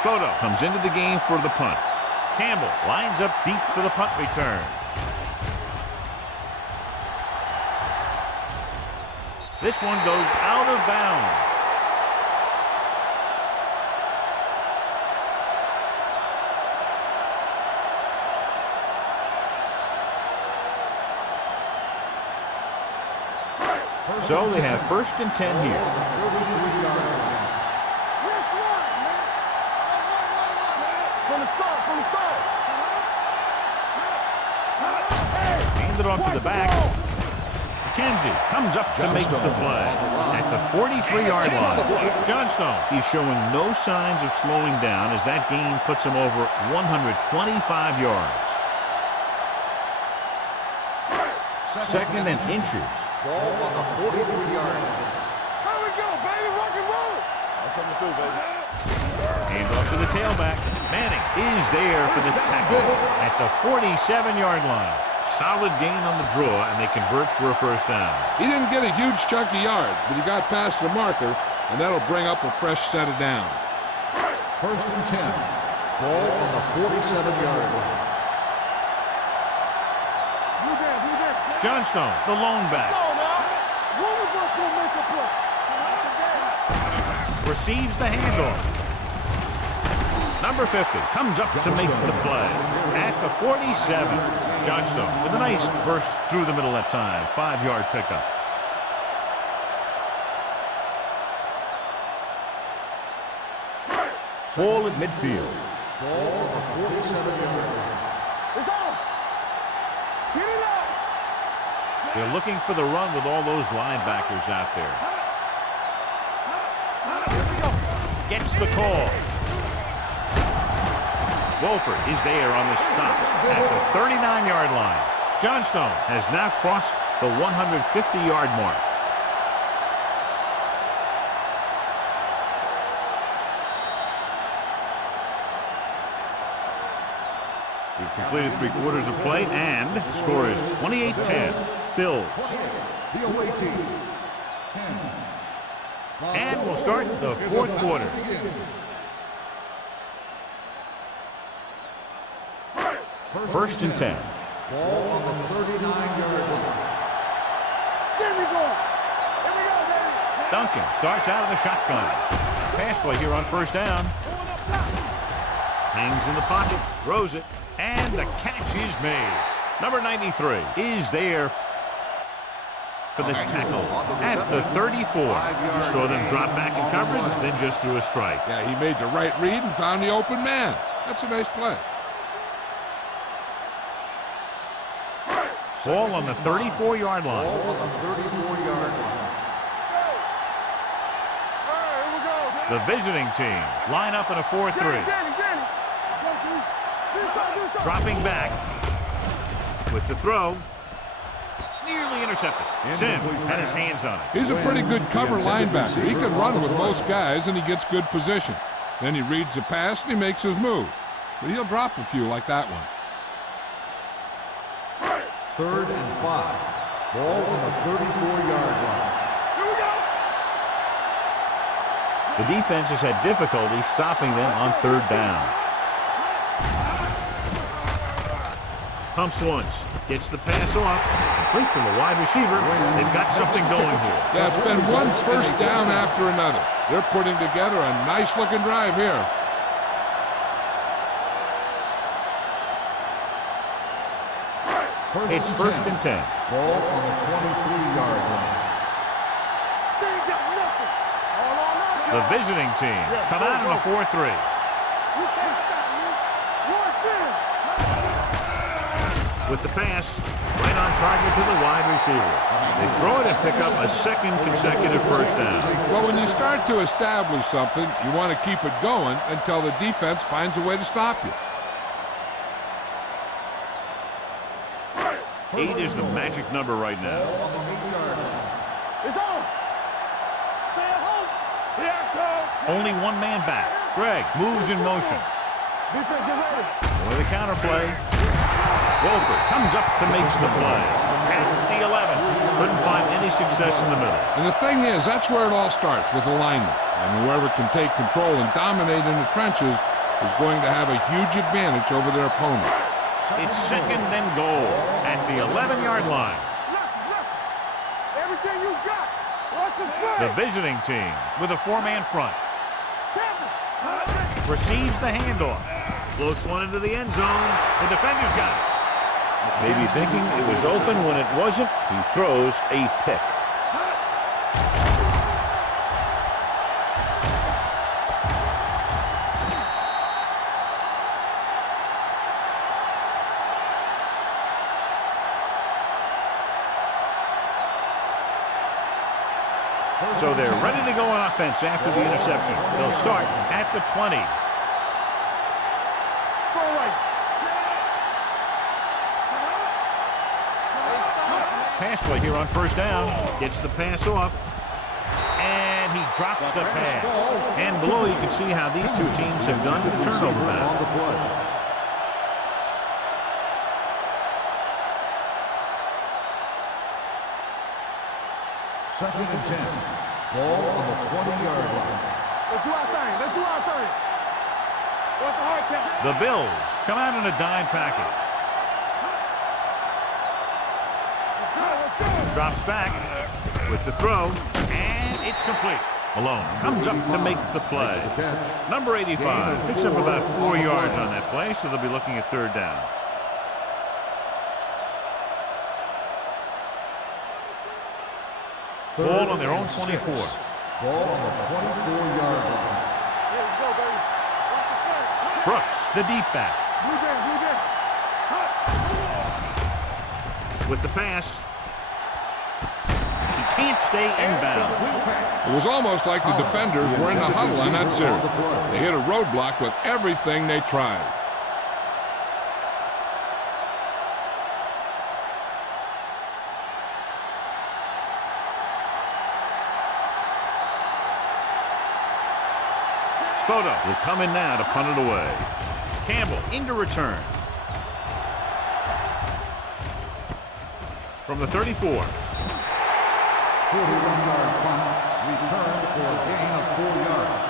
Spoto comes into the game for the punt. Campbell lines up deep for the punt return. This one goes out of bounds. So they have first and 10 here. From the start. Hand it off to the back. McKenzie comes up to make the play at the 43-yard line. Johnstone, he's showing no signs of slowing down as that gain puts him over 125 yards. Second and inches. Ball on the 43-yard line. How we go, baby? Rock and roll. That's what I'm gonna do, baby. Hand off to the tailback. Manning is there for the tackle at the 47-yard line. Solid gain on the draw, and they convert for a first down. He didn't get a huge chunk of yards, but he got past the marker, and that'll bring up a fresh set of downs. First and 10. Ball on the 47-yard line. Johnstone, the lone back. Receives the handoff. Number 50 comes up to make the play at the 47. Johnstone with a nice burst through the middle that time. 5-yard pickup. Ball at midfield. Ball on the 47-yard line. It's on. Get it up. They're looking for the run with all those linebackers out there. Gets the call. Wolford is there on the stop at the 39-yard line. Johnstone has now crossed the 150-yard mark. We've completed 3 quarters of play, and the score is 28-10. Bills. The away team. 10. And we'll start the 4th quarter. First and 10. Ball on the 39-yard line. There we go. Here we go, baby. Duncan starts out of the shotgun. Pass play here on first down. Hangs in the pocket, throws it, and the catch is made. Number 93 is there for the tackle at the 34. You saw them drop back in coverage, then just threw a strike. Yeah, he made the right read and found the open man. That's a nice play. Ball on the 34-yard line. Ball on the 34-yard line. The visiting team line up in a 4-3. Dropping back with the throw. Nearly intercepted. Sim had his hands on it. He's a pretty good cover linebacker. He can run with most guys, and he gets good position. Then he reads the pass, and he makes his move. But he'll drop a few like that one. 3rd and 5. Ball on the 34-yard line. The defense has had difficulty stopping them on 3rd down. Pumps once, gets the pass off, complete to the wide receiver. They've got something going here. Yeah, it's been one first down after another. They're putting together a nice-looking drive here. It's first and 10. Ball on the 23-yard line. The visiting team come out in a 4-3. With the pass, right on target to the wide receiver. They throw it and pick up a 2nd consecutive first down. Well, when you start to establish something, you want to keep it going until the defense finds a way to stop you. 8 is the magic number right now. It's on. Stay at home. Here it comes. Only one man back. Greg moves in motion. Defense, get ready. With a counter play. Wolford comes up to make the play. At the 11. Couldn't find any success in the middle. And the thing is, that's where it all starts, with alignment. And whoever can take control and dominate in the trenches is going to have a huge advantage over their opponent. It's 2nd and goal at the 11-yard line. Everything you got. Watch the play. The visiting team with a 4-man front. Receives the handoff. Floats one into the end zone. The defender's got it. Maybe thinking it was open when it wasn't. He throws a pick. So they're ready to go on offense after the interception. They'll start at the 20. Pass play here on first down. Gets the pass off. And he drops the pass. And below you can see how these two teams have done the turnover battle. 2nd and 10. Ball on the 20-yard line. Let's do our thing. Let's do our thing. What's the hard count? The Bills come out in a dime package. Drops back with the throw, and it's complete. Malone comes up to make the play. Number 85 picks up about 4 yards on that play, so they'll be looking at 3rd down. Ball on their own 24. Ball on the 24-yard line. Here we go, baby. Watch the play. Brooks, the deep back. With the pass. He can't stay inbounds. It was almost like the defenders were in the huddle on that series. They hit a roadblock with everything they tried. Bodo will come in now to punt it away. Campbell into return. From the 34. 41-yard punt, returned for a gain of 4 yards.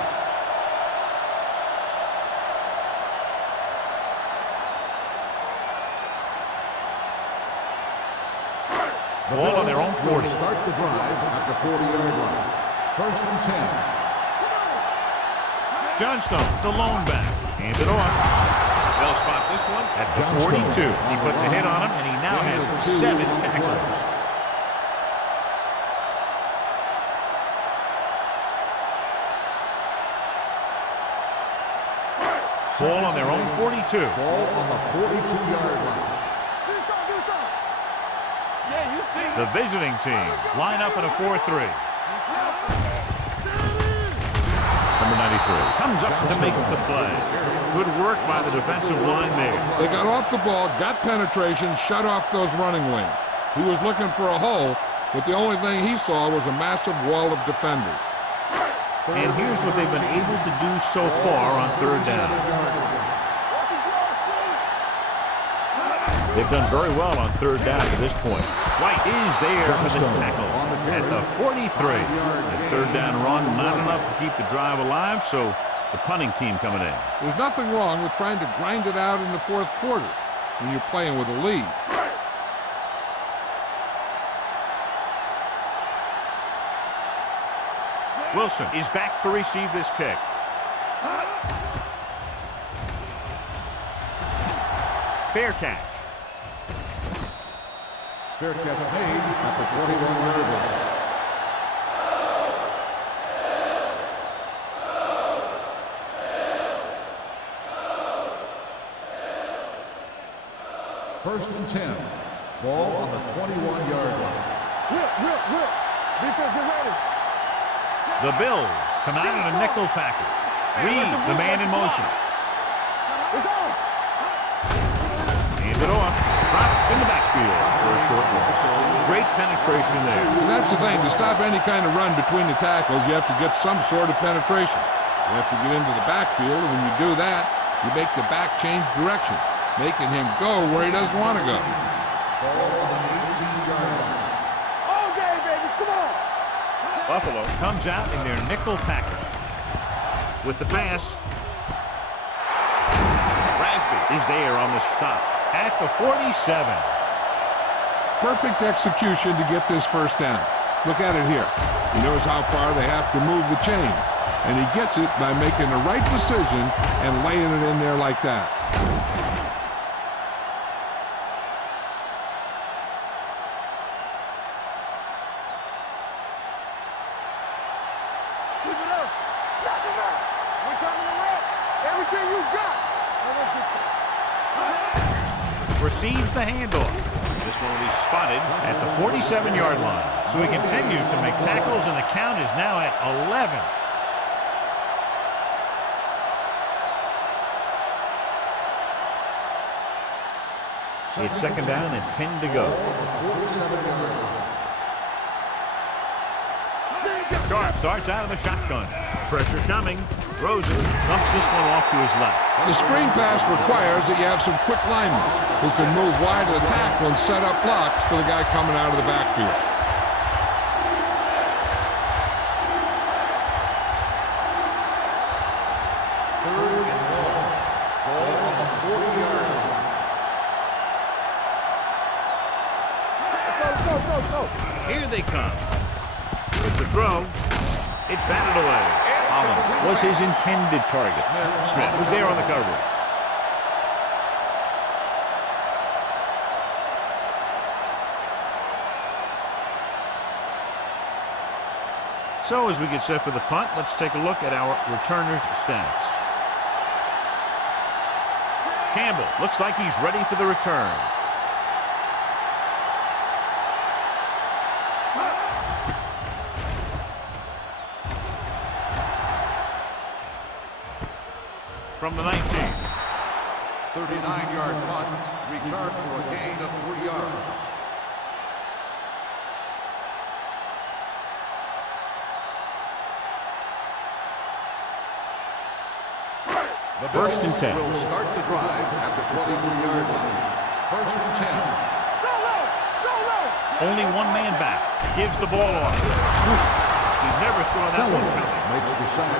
Ball on their own 40. Start the drive at the 40-yard line. 1st and 10. Johnstone, the lone back. Hand it off. They'll spot this one at the 42. He put the hit on him, and he now has 7 tackles. Ball on their own 42. Ball on the 42-yard line. The visiting team line up in a 4-3. Number 93 comes up to make the play. Good work by the defensive line there. They got off the ball, got penetration, shut off those running lanes. He was looking for a hole, but the only thing he saw was a massive wall of defenders. And here's what they've been able to do so far on 3rd down. They've done very well on 3rd down to this point. White is there for the tackle at the 43. The 3rd down run, not enough to keep the drive alive, so the punting team coming in. There's nothing wrong with trying to grind it out in the 4th quarter when you're playing with a lead. Wilson is back to receive this kick. Fair catch. Fair catch made at the 21-yard line. First and 10. Ball on the 21-yard line. Whip. Defense, get ready. The Bills come out in a nickel package. Reed, the man in motion. It's on. Hand it off. Dropped in the backfield for a short loss. Great penetration there. And that's the thing. To stop any kind of run between the tackles, you have to get some sort of penetration. You have to get into the backfield, and when you do that, you make the back change direction, making him go where he doesn't want to go. Ball on the 18-yard line. All day, baby. Come on. Buffalo comes out in their nickel package. With the pass. Rasby is there on the stop at the 47. Perfect execution to get this 1st down. Look at it here. He knows how far they have to move the chain, and he gets it by making the right decision and laying it in there like that. Keep it up. Knock him out. We're coming to wreck. Everything you got. Now let's get to Receives the handoff. This one will be spotted at the 47-yard line. So he continues to make tackles, and the count is now at 11. It's 2nd down and 10 to go. Sharp starts out of the shotgun. Pressure coming. Throws it. Dumps this one off to his left. The screen pass requires that you have some quick linemen who can move wide of the tackle and set up blocks for the guy coming out of the backfield. Third and long. Ball on the 40-yard line. go. Here they come. With the throw, it's batted away. Holland was his intended target. Smith was there on the coverage. So as we get set for the punt, let's take a look at our returners' stats. Campbell looks like he's ready for the return. From the 19. 39-yard punt, return for a gain of 3 yards. The First and Bills 10. will start the drive at the 23-yard line. First and 10. Only one man back. Gives the ball off. He never saw that one coming. Makes the sack.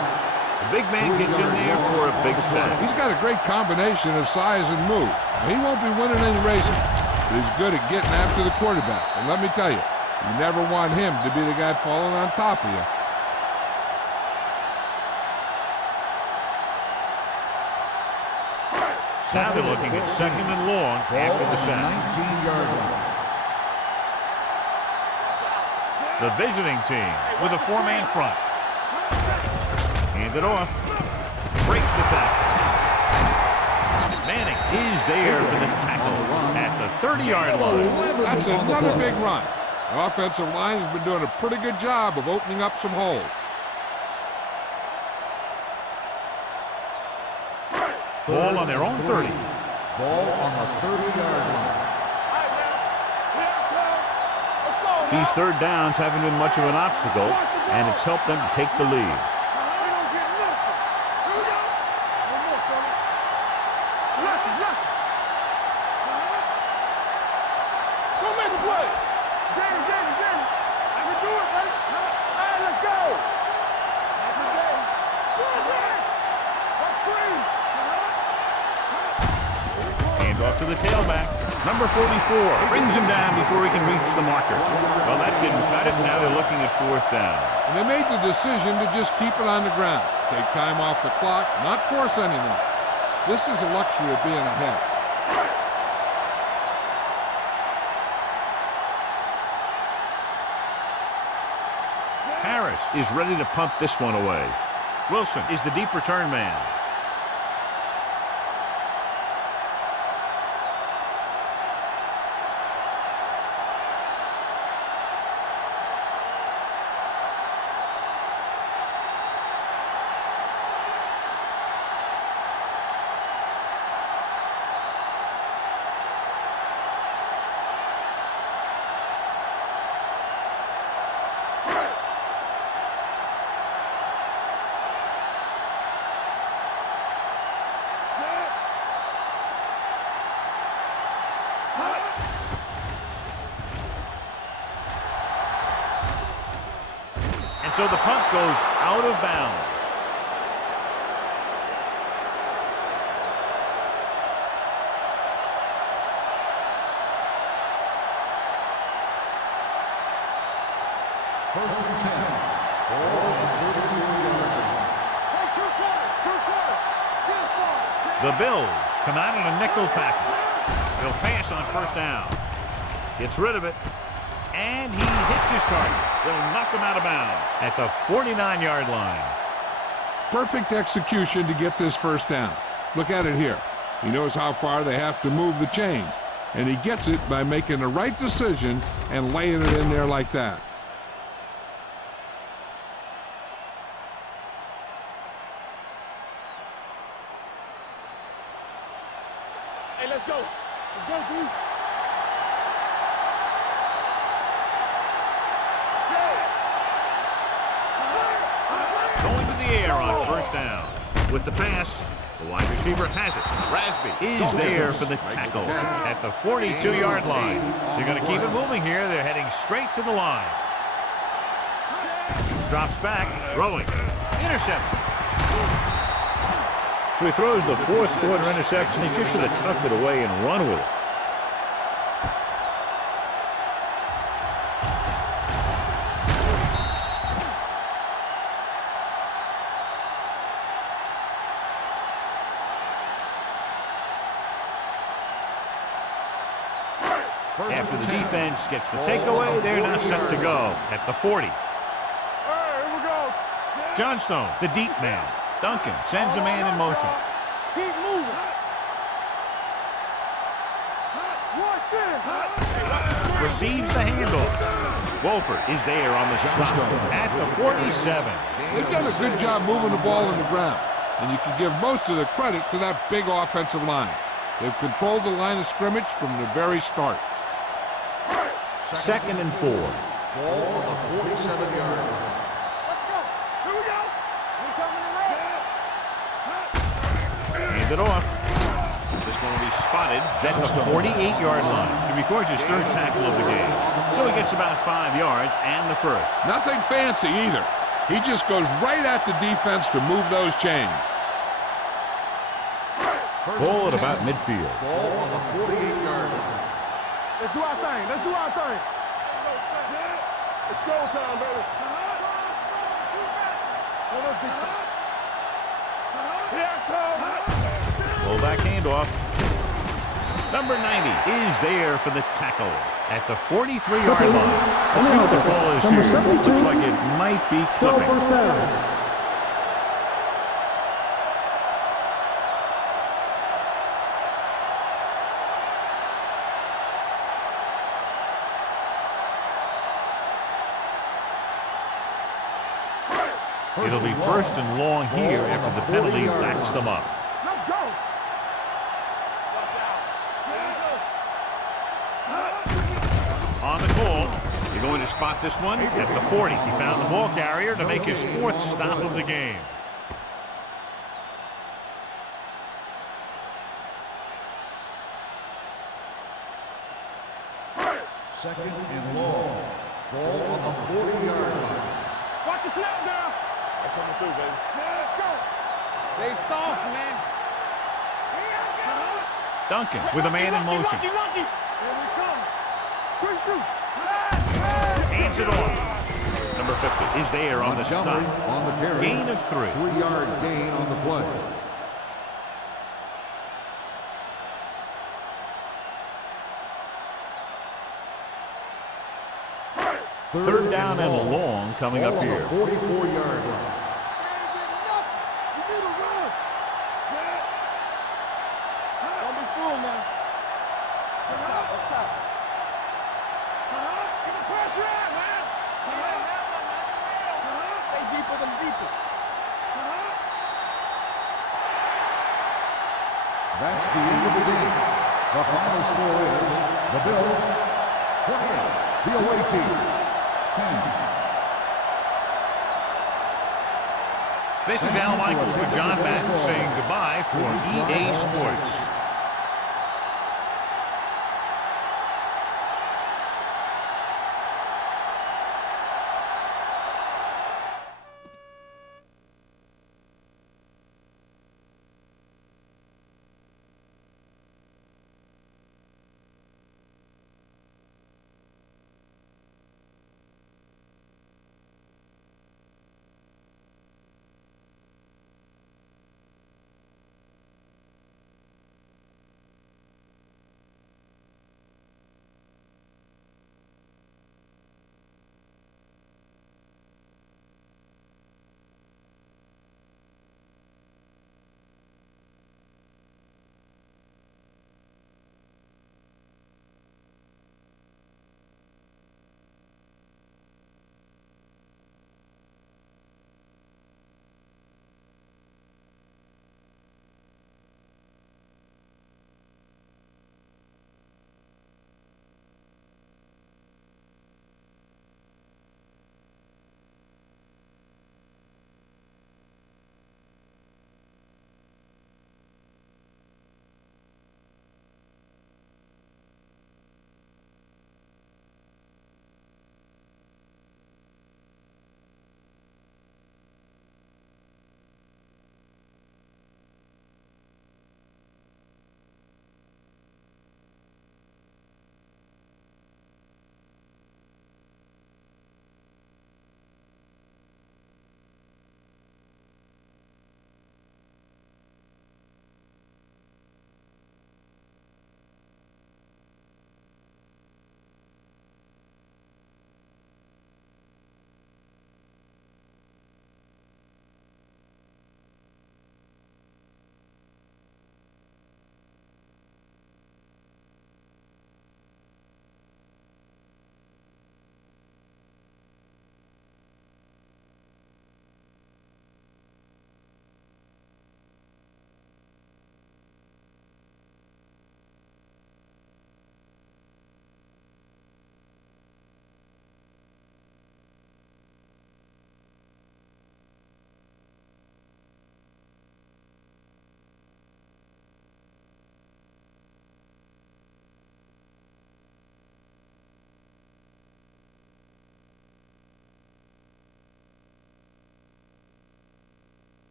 The big man gets in there for a big sack. He's got a great combination of size and move. Now, he won't be winning any races, but he's good at getting after the quarterback. And let me tell you, you never want him to be the guy falling on top of you. Now they're looking at second and long after the sack. 19-yard line. The visiting team with a four-man front. Hand it off. Breaks the tackle. Manning is there for the tackle at the 30-yard line. That's another big run. The offensive line has been doing a pretty good job of opening up some holes. Ball on their own 30. Ball on the 30-yard line. These third downs haven't been much of an obstacle, and it's helped them to take the lead. Off to the tailback. Number 44 brings him down before he can reach the marker. Well, that didn't cut it. Now they're looking at fourth down. And they made the decision to just keep it on the ground. Take time off the clock, not force anything. This is a luxury of being ahead. Harris is ready to punt this one away. Wilson is the deep return man. And so the punt goes out of bounds. First and 10. Ball on the 34-yard line. The Bills come out in a nickel package. They'll pass on first down. Gets rid of it. And he hits his target. They'll knock him out of bounds at the 49-yard line. Perfect execution to get this first down. Look at it here. He knows how far they have to move the chains. And he gets it by making the right decision and laying it in there like that. Hey, let's go. Let's go, dude. Going to the air on first down. With the pass, the wide receiver has it. Rasby is there for the tackle at the 42-yard line. They're going to keep it moving here. They're heading straight to the line. Drops back, throwing. Interception. So he throws the fourth quarter interception. He just should have tucked it away and run with it. After the defense gets the takeaway, they're now set to go at the 40. All right, here we go. Johnstone, the deep man. Duncan sends a man in motion. Keep moving. Watch it. Receives the handoff. Wolford is there on the stop at the 47. They've done a good job moving the ball on the ground. And you can give most of the credit to that big offensive line. They've controlled the line of scrimmage from the very start. Second and 4. Ball on the 47-yard line. Let's go. Here we go. We coming around. hand it off. This one will be spotted at the 48-yard line. He records his third tackle of the game. So he gets about 5 yards and the first. Nothing fancy either. He just goes right at the defense to move those chains. Ball at about midfield. Ball on the 48-yard line. Let's do our thing. Let's do our thing. It's showtime, baby. Let's be tough. Here it comes. Full back handoff. Number 90 is there for the tackle at the 43-yard line. Let's see what the call is here. Looks like it might be Still clipping. first down. It'll be first and long here after the penalty backs them up. Let's go. On the call, you're going to spot this one at the 40. He found the ball carrier to make his fourth stop of the game. Second and long. Ball on the 40-yard line. Watch the snap now. I'm coming through, baby. Let's go. They soft, man. Duncan with a man in motion. Here we come. Quick shoot. Hands it off. Number 50 is there on the stop. On the carry. Gain of 3. 3-yard gain on the play. Third down and long coming up here. 44-yard line. Don't be fooled now. Up top. Get the pressure out, man. Stay deeper than deeper. That's the end of the game. The final score is the Bills 28, the away team 10. This is Al Michaels with John Madden saying goodbye for EA Sports.